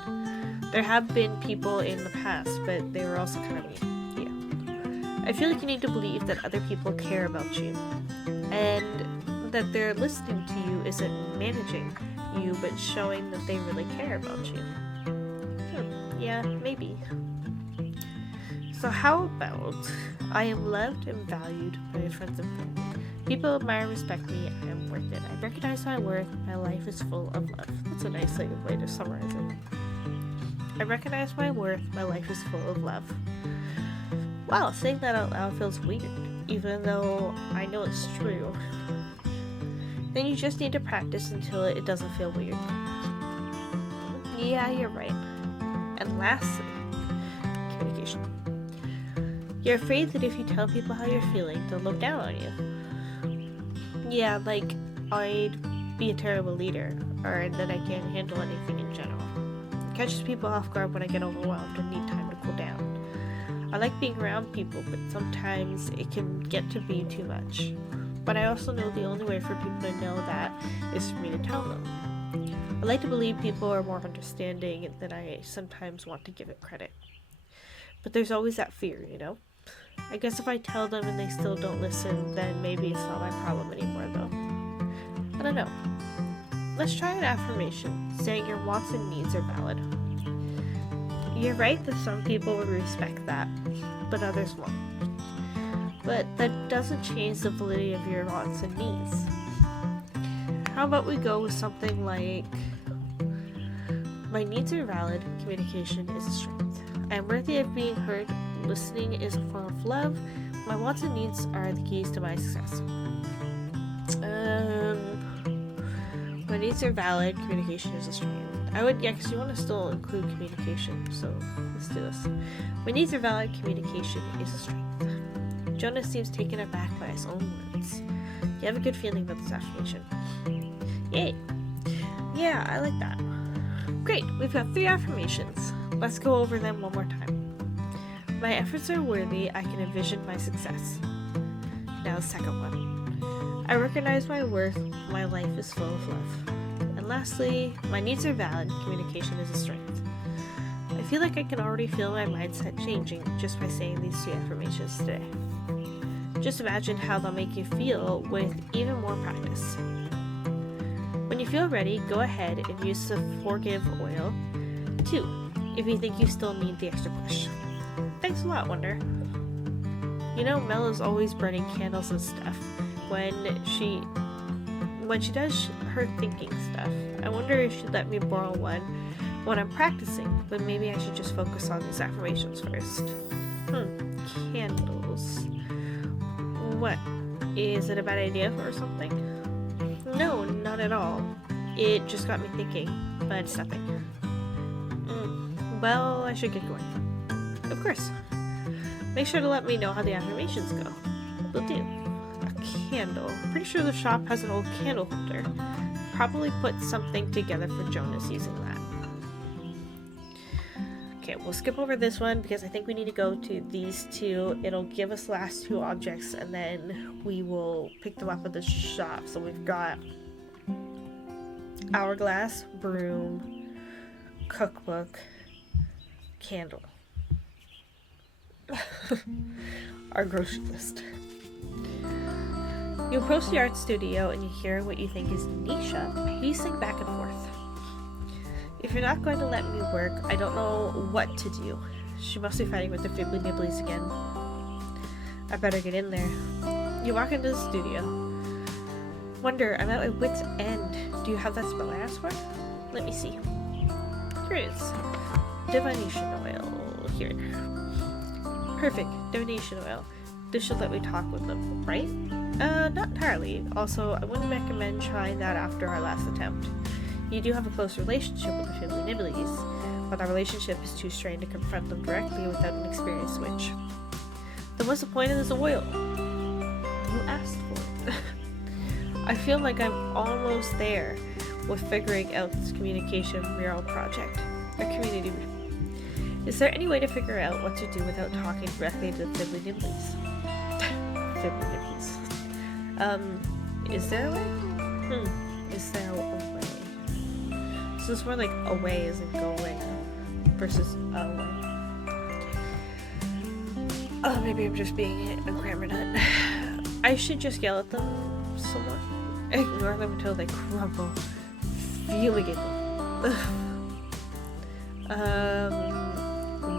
there have been people in the past, but they were also kind of mean. Yeah. I feel like you need to believe that other people care about you, and that they're listening to you isn't managing you, but showing that they really care about you. Yeah, maybe. So how about, I am loved and valued by my friends and family. People admire and respect me. I am worth it. I recognize my worth. My life is full of love. That's a nice way to summarize it. I recognize my worth. My life is full of love. Wow, saying that out loud feels weird, even though I know it's true. Then you just need to practice until it doesn't feel weird. Yeah, you're right. And lastly, communication. You're afraid that if you tell people how you're feeling, they'll look down on you. Yeah, like I'd be a terrible leader, or that I can't handle anything in general. It catches people off guard when I get overwhelmed and need time to cool down. I like being around people, but sometimes it can get to be too much. But I also know the only way for people to know that is for me to tell them. I like to believe people are more understanding than I sometimes want to give it credit. But there's always that fear, you know? I guess if I tell them and they still don't listen, then maybe it's not my problem anymore, though. I don't know. Let's try an affirmation, saying your wants and needs are valid. You're right that some people would respect that, but others won't. But that doesn't change the validity of your wants and needs. How about we go with something like, my needs are valid, communication is a strength. I am worthy of being heard, listening is a form of love, my wants and needs are the keys to my success. My needs are valid, communication is a strength. Because you want to still include communication, so let's do this. My needs are valid, communication is a strength. Jonah seems taken aback by his own words. You have a good feeling about this affirmation. Yay! Yeah, I like that. Great, we've got 3 affirmations. Let's go over them one more time. My efforts are worthy, I can envision my success. Now the second one. I recognize my worth, my life is full of love. And lastly, my needs are valid, communication is a strength. I feel like I can already feel my mindset changing just by saying these 3 affirmations today. Just imagine how they'll make you feel with even more practice. When you feel ready, go ahead and use the forgive oil. 2, if you think you still need the extra push. Thanks a lot, Wonder. You know, Mel is always burning candles and stuff when she does her thinking stuff. I wonder if she'd let me borrow one when I'm practicing, but maybe I should just focus on these affirmations first. Candles. What? Is it a bad idea or something? No, not at all. It just got me thinking, but it's nothing. Well, I should get going. Of course. Make sure to let me know how the affirmations go. Will do. A candle. Pretty sure the shop has an old candle holder. Probably put something together for Jonas using that. Okay, we'll skip over this one because I think we need to go to these 2. It'll give us the last 2 objects and then we will pick them up at the shop. So we've got hourglass, broom, cookbook, candle. Our grocery list. You approach the art studio and you hear what you think is Nisha pacing back and forth. If you're not going to let me work, I don't know what to do. She must be fighting with the fibbly nibblies again. I better get in there. You walk into the studio. Wonder, I'm at my wit's end. Do you have that spell I asked for? Let me see. Here it is. Divination oil. Here. Perfect. Divination oil. This should let me talk with them, right? Not entirely. Also, I wouldn't recommend trying that after our last attempt. You do have a close relationship with the Fibbly Nibblies, but that relationship is too strained to confront them directly without an experienced witch. Then what's the point of this oil? You asked for it. I feel like I'm almost there with figuring out this communication mural project, a community. Is there any way to figure out what to do without talking directly to the Fibbly Nibblies? Fibbly Nibblies. Is there a way? Is there a way? So it's more like away as in going versus away. Oh, maybe I'm just being a grammar nut. I should just yell at them somewhat. Ignore them until they crumble. Fumigate them.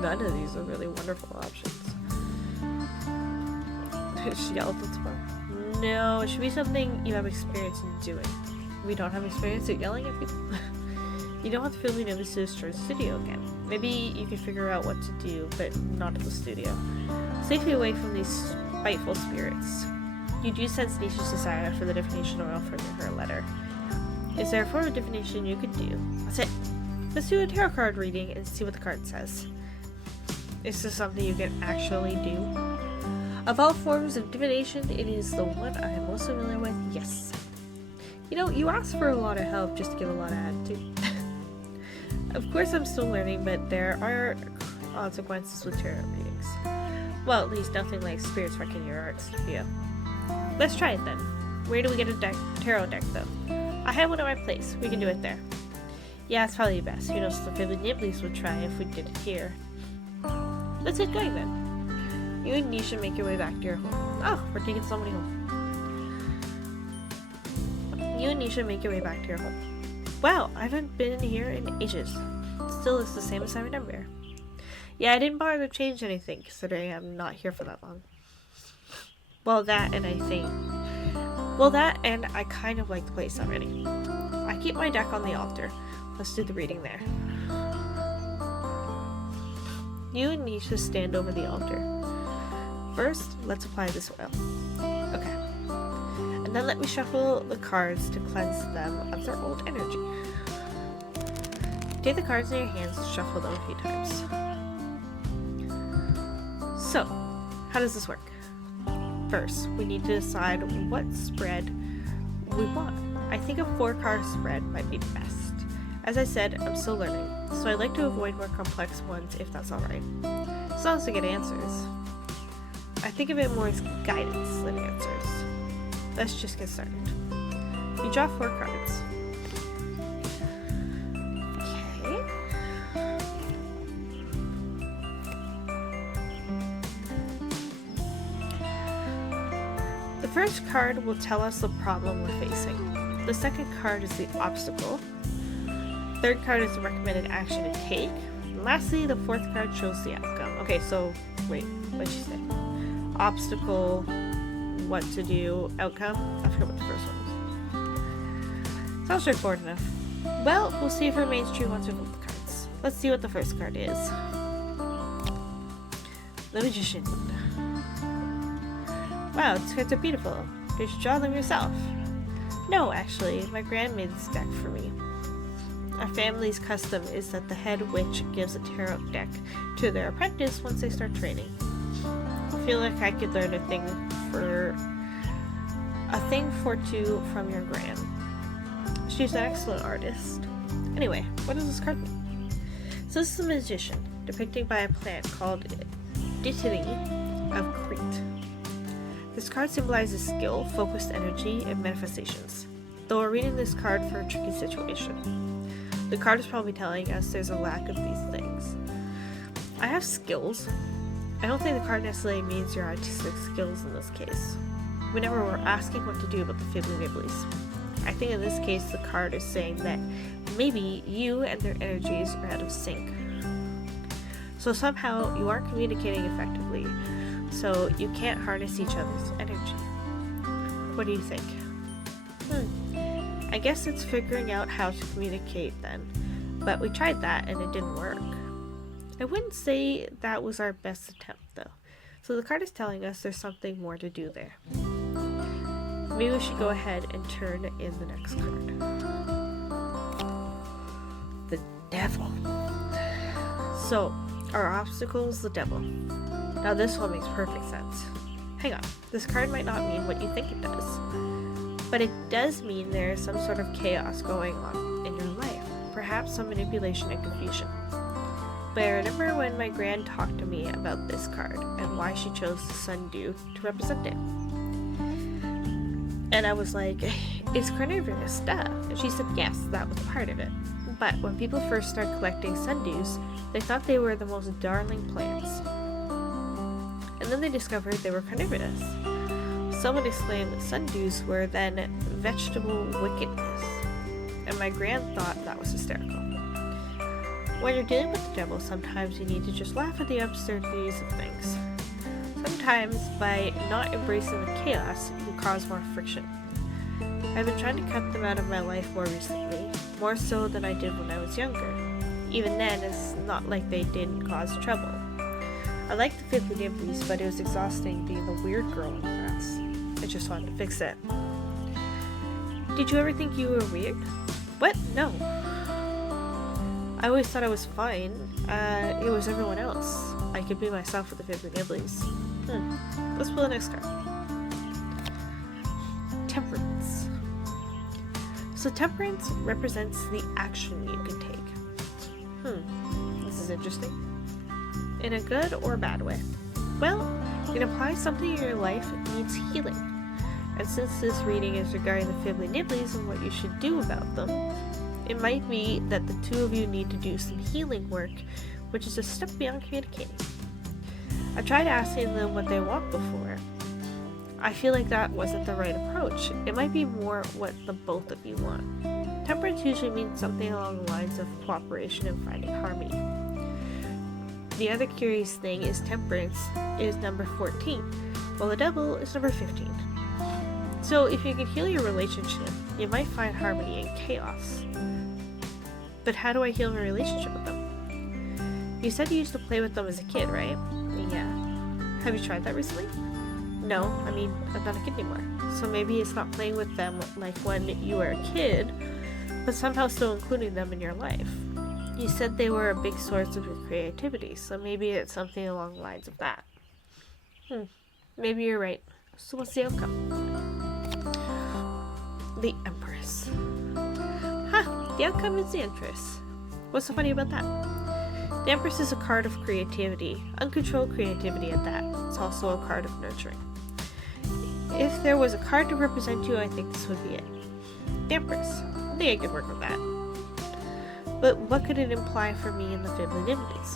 None of these are really wonderful options. Just yell at them tomorrow. No, it should be something you have experience in doing. We don't have experience at yelling at people. You don't have to feel nervous to destroy the studio again. Maybe you can figure out what to do, but not at the studio. Safely away from these spiteful spirits. You do sense Nisha's desire for the divination oil from her letter. Is there a form of divination you could do? That's it. Let's do a tarot card reading and see what the card says. Is this something you can actually do? Of all forms of divination, it is the one I am most familiar with. Yes. You know, you ask for a lot of help just to give a lot of attitude. Of course, I'm still learning, but there are consequences with tarot readings. Well, at least nothing like spirits wrecking your art studio. Let's try it then. Where do we get a tarot deck, though? I have one at my place. We can do it there. Yeah, it's probably best. Who knows, the Fibbly Nibblies would try if we did it here. Let's get going then. You and Nisha make your way back to your home. Oh, we're taking somebody home. You and Nisha make your way back to your home. Wow, I haven't been here in ages. Still looks the same as I remember. Yeah, I didn't bother to change anything, considering I'm not here for that long. Well, that and I kind of like the place already. I keep my deck on the altar. Let's do the reading there. You and Nisha stand over the altar. First, let's apply this oil. Okay. And then let me shuffle the cards to cleanse them of their old energy. Take the cards in your hands and shuffle them a few times. So, how does this work? First, we need to decide what spread we want. I think a 4-card spread might be best. As I said, I'm still learning, so I like to avoid more complex ones if that's alright. As long as I get answers. I think of it more as guidance than answers. Let's just get started. You draw 4 cards. Okay. The first card will tell us the problem we're facing. The second card is the obstacle. Third card is the recommended action to take. And lastly, the 4th card shows the outcome. Okay, so wait, what did she say? Obstacle, what to do, outcome. I forgot what the first one is. Sounds straightforward enough. Well, we'll see if it remains true once we flip the cards. Let's see what the first card is. The Magician. Wow, these cards are beautiful. Did you draw them yourself? No, actually, my grand made this deck for me. Our family's custom is that the head witch gives a tarot deck to their apprentice once they start training. I feel like I could learn a thing for two from your gran. She's an excellent artist. Anyway, what does this card mean? So this is a magician, depicted by a plant called Ditiny of Crete. This card symbolizes skill, focused energy, and manifestations. Though we're reading this card for a tricky situation. The card is probably telling us there's a lack of these things. I have skills. I don't think the card necessarily means your artistic skills in this case. Whenever we're asking what to do about the Fibbly Nibblies. I think in this case the card is saying that maybe you and their energies are out of sync. So somehow you aren't communicating effectively, so you can't harness each other's energy. What do you think? I guess it's figuring out how to communicate then, but we tried that and it didn't work. I wouldn't say that was our best attempt though, so the card is telling us there's something more to do there. Maybe we should go ahead and turn in the next card. The Devil. So, our obstacle is the Devil. Now this one makes perfect sense. Hang on, this card might not mean what you think it does. But it does mean there is some sort of chaos going on in your life, perhaps some manipulation and confusion. But I remember when my gran talked to me about this card and why she chose the sundew to represent it. And I was like, it's carnivorous stuff. And she said yes, that was part of it. But when people first started collecting sundews, they thought they were the most darling plants. And then they discovered they were carnivorous. Someone exclaimed that sundews were then vegetable wickedness, and my gran thought that was hysterical. When you're dealing with the devil, sometimes you need to just laugh at the absurdities of things. Sometimes, by not embracing the chaos, you cause more friction. I've been trying to cut them out of my life more recently, more so than I did when I was younger. Even then, it's not like they didn't cause trouble. I liked the Fibbly Nibblies, but it was exhausting being the weird girl in class. I just wanted to fix it. Did you ever think you were weird? What? No. I always thought I was fine. It was everyone else. I could be myself with the Fibbly Nibblies. Let's pull the next card. Temperance. So temperance represents the action you can take. This is interesting. In a good or bad way? Well, it implies something in your life needs healing. And since this reading is regarding the Fibbly Nibblies and what you should do about them, it might be that the two of you need to do some healing work, which is a step beyond communicating. I tried asking them what they want before. I feel like that wasn't the right approach. It might be more what the both of you want. Temperance usually means something along the lines of cooperation and finding harmony. The other curious thing is temperance is number 14, while the devil is number 15. So if you can heal your relationship, you might find harmony in chaos. But how do I heal my relationship with them? You said you used to play with them as a kid, right? Yeah. Have you tried that recently? No, I mean, I'm not a kid anymore. So maybe it's not playing with them like when you were a kid, but somehow still including them in your life. You said they were a big source of your creativity, so maybe it's something along the lines of that. Maybe you're right. So what's the outcome? The Empress. The outcome is the Empress. What's so funny about that? The Empress is a card of creativity, uncontrolled creativity at that. It's also a card of nurturing. If there was a card to represent you, I think this would be it. The Empress. I think I could work with that. But what could it imply for me in the Fibbly Nibblies?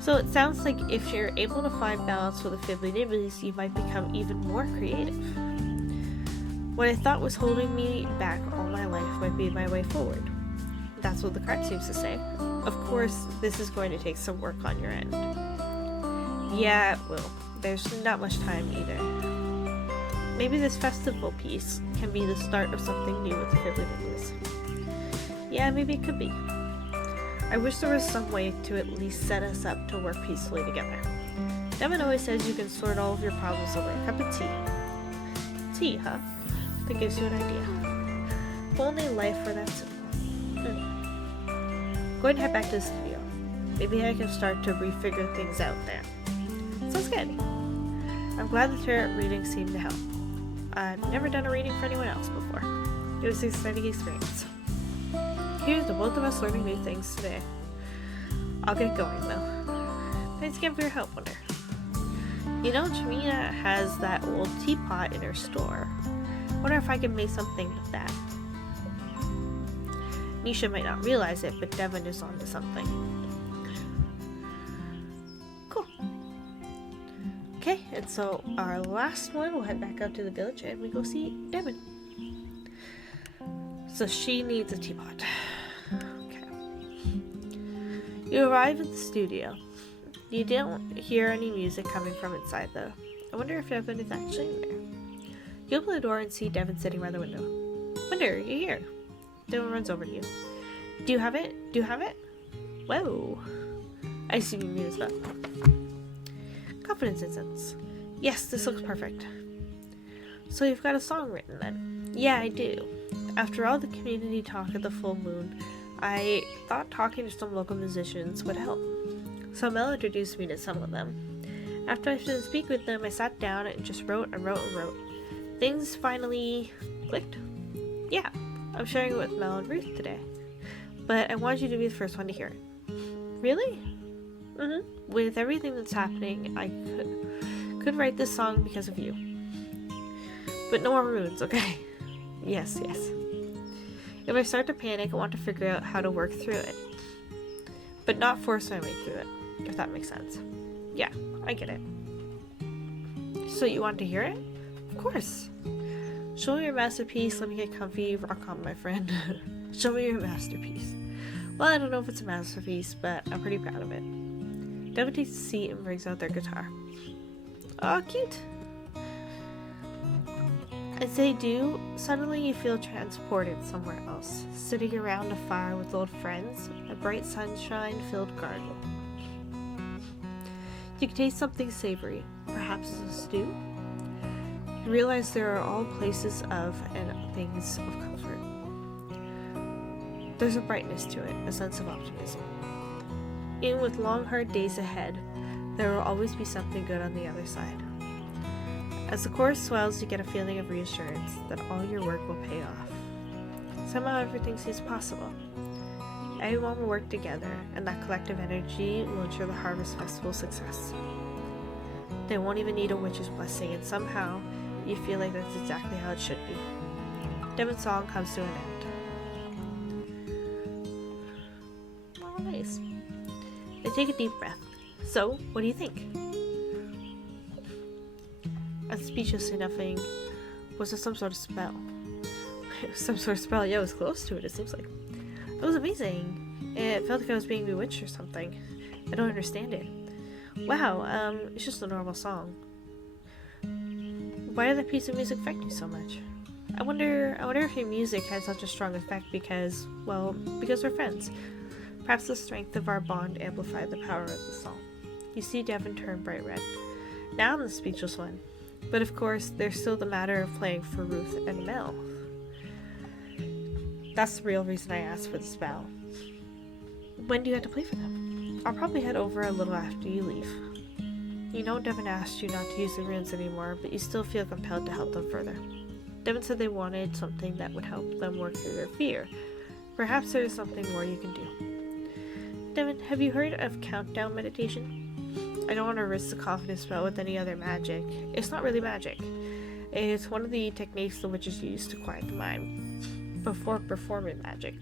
So it sounds like if you're able to find balance with the Fibbly Nibblies, you might become even more creative. What I thought was holding me back all my life might be my way forward. That's what the card seems to say. Of course, this is going to take some work on your end. Yeah, it will. There's not much time either. Maybe this festival piece can be the start of something new with the Fibbly Nibblies. Yeah, maybe it could be. I wish there was some way to at least set us up to work peacefully together. Devin always says you can sort all of your problems over a cup of tea. Tea, huh? That gives you an idea. If only life were that simple. Going to head back to the studio. Maybe I can start to refigure things out there. Sounds good. I'm glad the tarot reading seemed to help. I've never done a reading for anyone else before. It was an exciting experience. Here's to both of us learning new things today. I'll get going though. Thanks again for your help, Wonder. You know, Jamina has that old teapot in her store. Wonder if I can make something with that. Nisha might not realize it, but Devin is onto something. Cool. Okay, and so our last one, we'll head back out to the village and we go see Devin. So she needs a teapot. Okay. You arrive at the studio. You don't hear any music coming from inside though. I wonder if Devin is actually in there. You open the door and see Devin sitting by the window. Wonder, you're here. Devin runs over to you. Do you have it? Do you have it? Whoa. I assume you mean as well. Confidence incense. Yes, this looks perfect. So you've got a song written then? Yeah, I do. After all the community talk at the full moon, I thought talking to some local musicians would help. So Mel introduced me to some of them. After I finished speaking with them, I sat down and just wrote and wrote and wrote. Things finally clicked. Yeah, I'm sharing it with Mel and Ruth today. But I wanted you to be the first one to hear it. Really? With everything that's happening, I could write this song because of you. But no more runes, okay? Yes. If I start to panic, I want to figure out how to work through it. But not force my way through it, if that makes sense. Yeah, I get it. So you want to hear it? Of course. Show me your masterpiece, let me get comfy, rock on, my friend. Show me your masterpiece. Well, I don't know if it's a masterpiece, but I'm pretty proud of it. Devin takes a seat and brings out their guitar. Oh, cute! As they do, suddenly you feel transported somewhere else, sitting around a fire with old friends, a bright sunshine-filled garden. You can taste something savory, perhaps a stew. You realize there are all places of and things of comfort. There's a brightness to it, a sense of optimism. Even with long, hard days ahead, there will always be something good on the other side. As the chorus swells, you get a feeling of reassurance that all your work will pay off. Somehow everything seems possible. Everyone will work together, and that collective energy will ensure the Harvest Festival's success. They won't even need a witch's blessing, and somehow you feel like that's exactly how it should be. Devin's song comes to an end. Oh, nice. They take a deep breath. So, what do you think? I'm speechless to nothing. Was it some sort of spell? Some sort of spell? Yeah, it was close to it, it seems like. It was amazing. It felt like I was being bewitched or something. I don't understand it. Wow, it's just a normal song. Why did that piece of music affect you so much? I wonder if your music had such a strong effect because we're friends. Perhaps the strength of our bond amplified the power of the song. You see Devin turn bright red. Now I'm the speechless one. But of course, there's still the matter of playing for Ruth and Mel. That's the real reason I asked for the spell. When do you have to play for them? I'll probably head over a little after you leave. You know Devin asked you not to use the runes anymore, but you still feel compelled to help them further. Devin said they wanted something that would help them work through their fear. Perhaps there is something more you can do. Devin, have you heard of countdown meditation? I don't want to risk the confidence spell with any other magic. It's not really magic. It's one of the techniques the witches use to quiet the mind before performing magic.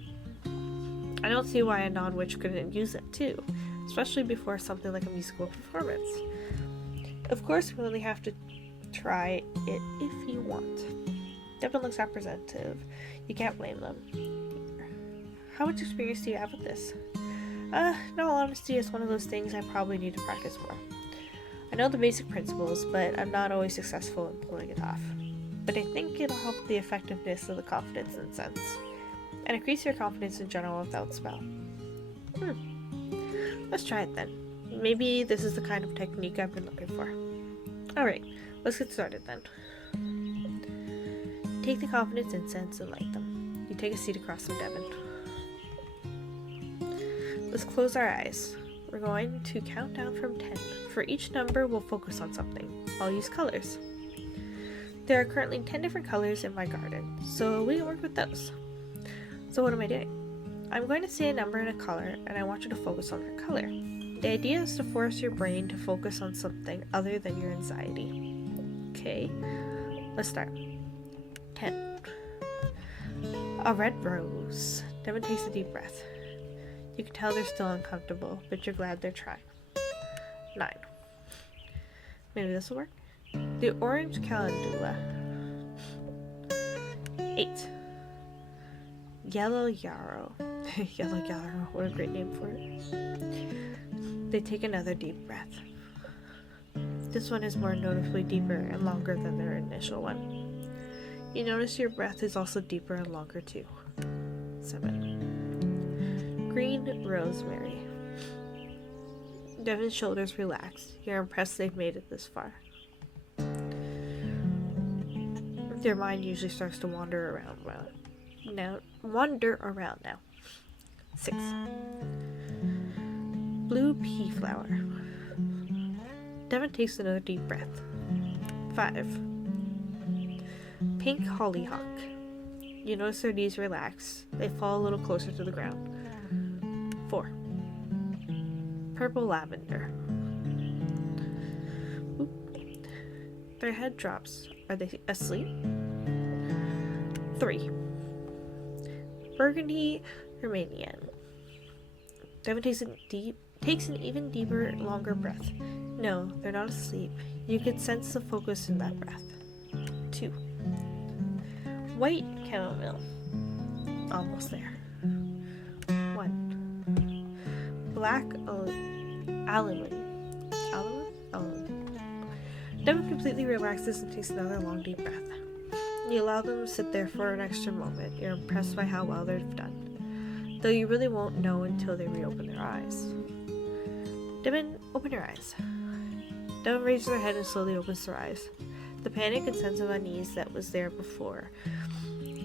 I don't see why a non-witch couldn't use it too, especially before something like a musical performance. Of course, we only have to try it if you want. Devin looks apprehensive. You can't blame them. How much experience do you have with this? In all honesty, it's one of those things I probably need to practice more. I know the basic principles, but I'm not always successful in pulling it off. But I think it'll help the effectiveness of the confidence incense, and increase your confidence in general without spell. Let's try it then. Maybe this is the kind of technique I've been looking for. Alright, let's get started then. Take the confidence incense and light them. You take a seat across from Devin. Let's close our eyes. We're going to count down from 10. For each number, we'll focus on something. I'll use colors. There are currently 10 different colors in my garden, so we can work with those. So what am I doing? I'm going to say a number and a color, and I want you to focus on that color. The idea is to force your brain to focus on something other than your anxiety. Okay, let's start. 10. A red rose. Devin takes a deep breath. You can tell they're still uncomfortable, but you're glad they're trying. 9. Maybe this will work. The orange calendula. 8. Yellow yarrow. Yellow yarrow, what a great name for it. They take another deep breath. This one is more noticeably deeper and longer than their initial one. You notice your breath is also deeper and longer too. 7. Green rosemary. Devin's shoulders relax. You're impressed they've made it this far. Their mind usually starts to wander around now. 6. Blue pea flower. Devin takes another deep breath. 5. Pink hollyhock. You notice their knees relax. They fall a little closer to the ground. 4. Purple lavender. Oop. Their head drops. Are they asleep? 3. Burgundy Romanian. Devin takes an even deeper, longer breath. No, they're not asleep. You can sense the focus in that breath. 2. White chamomile. Almost there. 1. Black alimony. Devin completely relaxes and takes another long deep breath. You allow them to sit there for an extra moment. You're impressed by how well they've done, though you really won't know until they reopen their eyes. Devin, open your eyes. Devin raises her head and slowly opens her eyes. The panic and sense of unease that was there before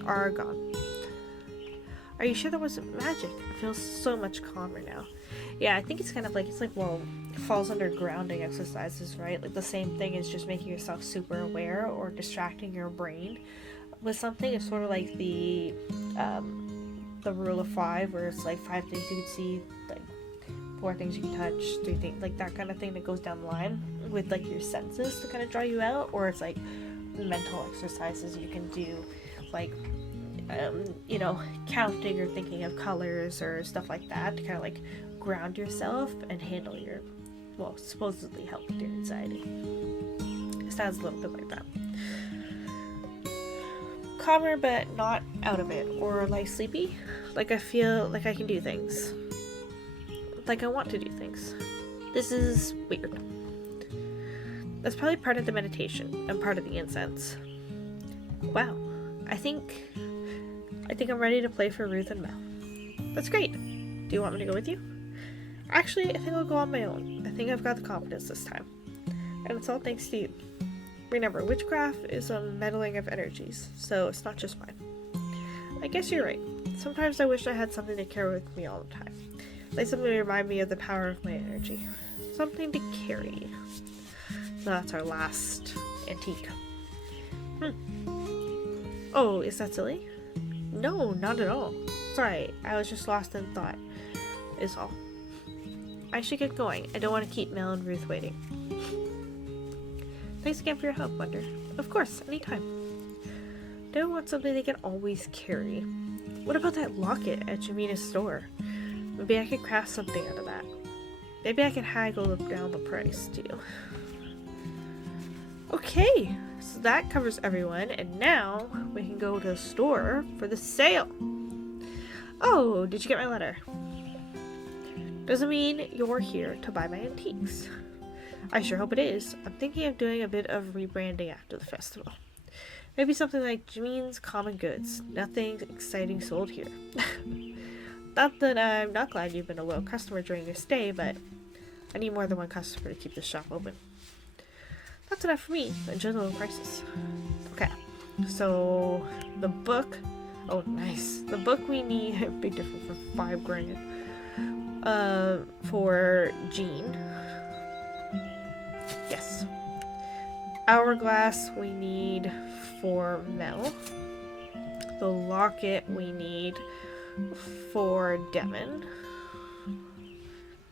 are gone. Are you sure that wasn't magic? I feel so much calmer now. Yeah, I think it's kind of like, well, it falls under grounding exercises, right? Like the same thing as just making yourself super aware or distracting your brain with something. It's sort of like the rule of 5, where it's like 5 things you can see, like 4 things you can touch, 3 things, like that kind of thing that goes down the line with like your senses to kind of draw you out. Or it's like mental exercises you can do, like counting or thinking of colors or stuff like that to kind of like ground yourself and handle your, well, supposedly help with your anxiety. It sounds a little bit like that. Calmer but not out of it, or like sleepy. Like I feel like I can do things. Like I want to do things. This is weird. That's probably part of the meditation and part of the incense. Wow. I think I'm ready to play for Ruth and Mel. That's great. Do you want me to go with you? Actually, I think I'll go on my own. I think I've got the confidence this time. And it's all thanks to you. Remember, witchcraft is a meddling of energies, so it's not just mine. I guess you're right. Sometimes I wish I had something to carry with me all the time. Like something to remind me of the power of my energy. Something to carry. So that's our last antique. Oh, is that silly? No, not at all. Sorry, I was just lost in thought, is all. I should get going. I don't want to keep Mel and Ruth waiting. Thanks again for your help, Wonder. Of course, anytime. Don't want something they can always carry. What about that locket at Jamina's store? Maybe I could craft something out of that. Maybe I can haggle down the price, too. Okay, so that covers everyone, and now we can go to the store for the sale. Oh, did you get my letter? Doesn't mean you're here to buy my antiques. I sure hope it is. I'm thinking of doing a bit of rebranding after the festival. Maybe something like Jamin's Common Goods. Nothing exciting sold here. Not that I'm not glad you've been a loyal customer during your stay, but I need more than one customer to keep the shop open. That's enough for me. Enjoy the low prices. Okay, so the book. Oh, nice. The book we need. Big difference for $5,000. For Jean. Yes. Hourglass we need for Mel. The locket we need for Devin.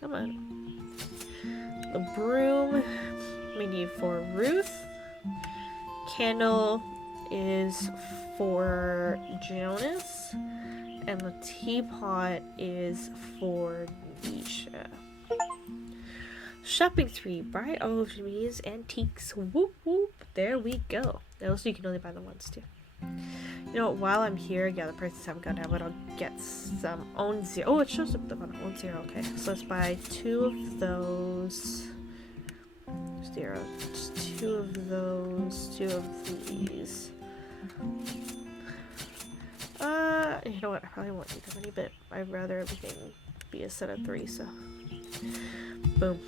Come on. The broom we need for Ruth. Candle is for Jonas. And the teapot is for Nisha. Shopping spree, buy all of Jamina's antiques. Whoop whoop. There we go. Also, you can only buy the ones too. You know, while I'm here, yeah, the prices haven't gone down, but I'll get some own zero. Oh, it shows up on own zero. Okay, so let's buy 2 of those. Zero. Just 2 of those. 2 of these. You know what? I probably won't need that many, but I'd rather everything be a set of 3, so. Boom.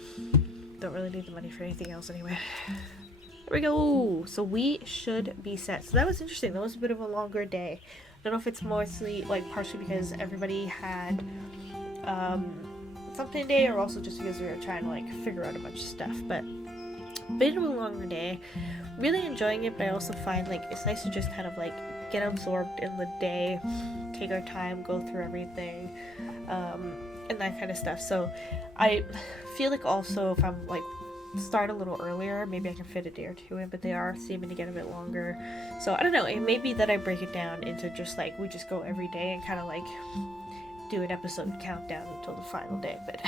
Don't really need the money for anything else anyway. There we go. So we should be set. So that was interesting. That was a bit of a longer day. I don't know if it's mostly, like, partially because everybody had something today, or also just because we were trying to, like, figure out a bunch of stuff. But a bit of a longer day. Really enjoying it, but I also find, like, it's nice to just kind of, like, get absorbed in the day, take our time, go through everything, and that kind of stuff. So I feel like also if I'm, like, start a little earlier, maybe I can fit a day or 2 in, but they are seeming to get a bit longer. So I don't know, it may be that I break it down into just, like, we just go every day and kind of, like, do an episode countdown until the final day. But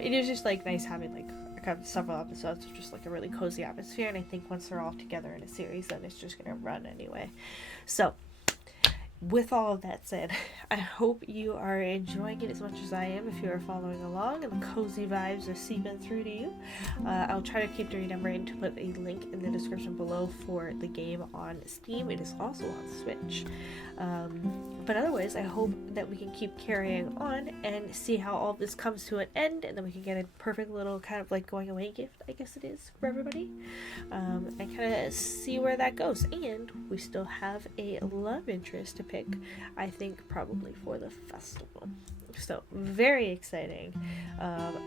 it is just, like, nice having, like, kind of several episodes of just, like, a really cozy atmosphere, and I think once they're all together in a series, then it's just gonna run anyway. So with all of that said, I hope you are enjoying it as much as I am if you are following along and the cozy vibes are seeping through to you. I'll try to keep remembering to put a link in the description below for the game on Steam. It is also on Switch. But otherwise, I hope that we can keep carrying on and see how all this comes to an end, and then we can get a perfect little kind of like going away gift, I guess it is, for everybody. And kind of see where that goes. And we still have a love interest to pick pick, I think probably for the festival. So very exciting.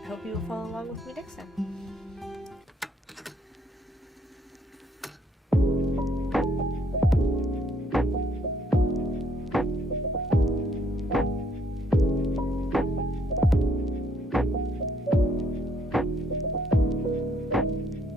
Hope you will follow along with me next time.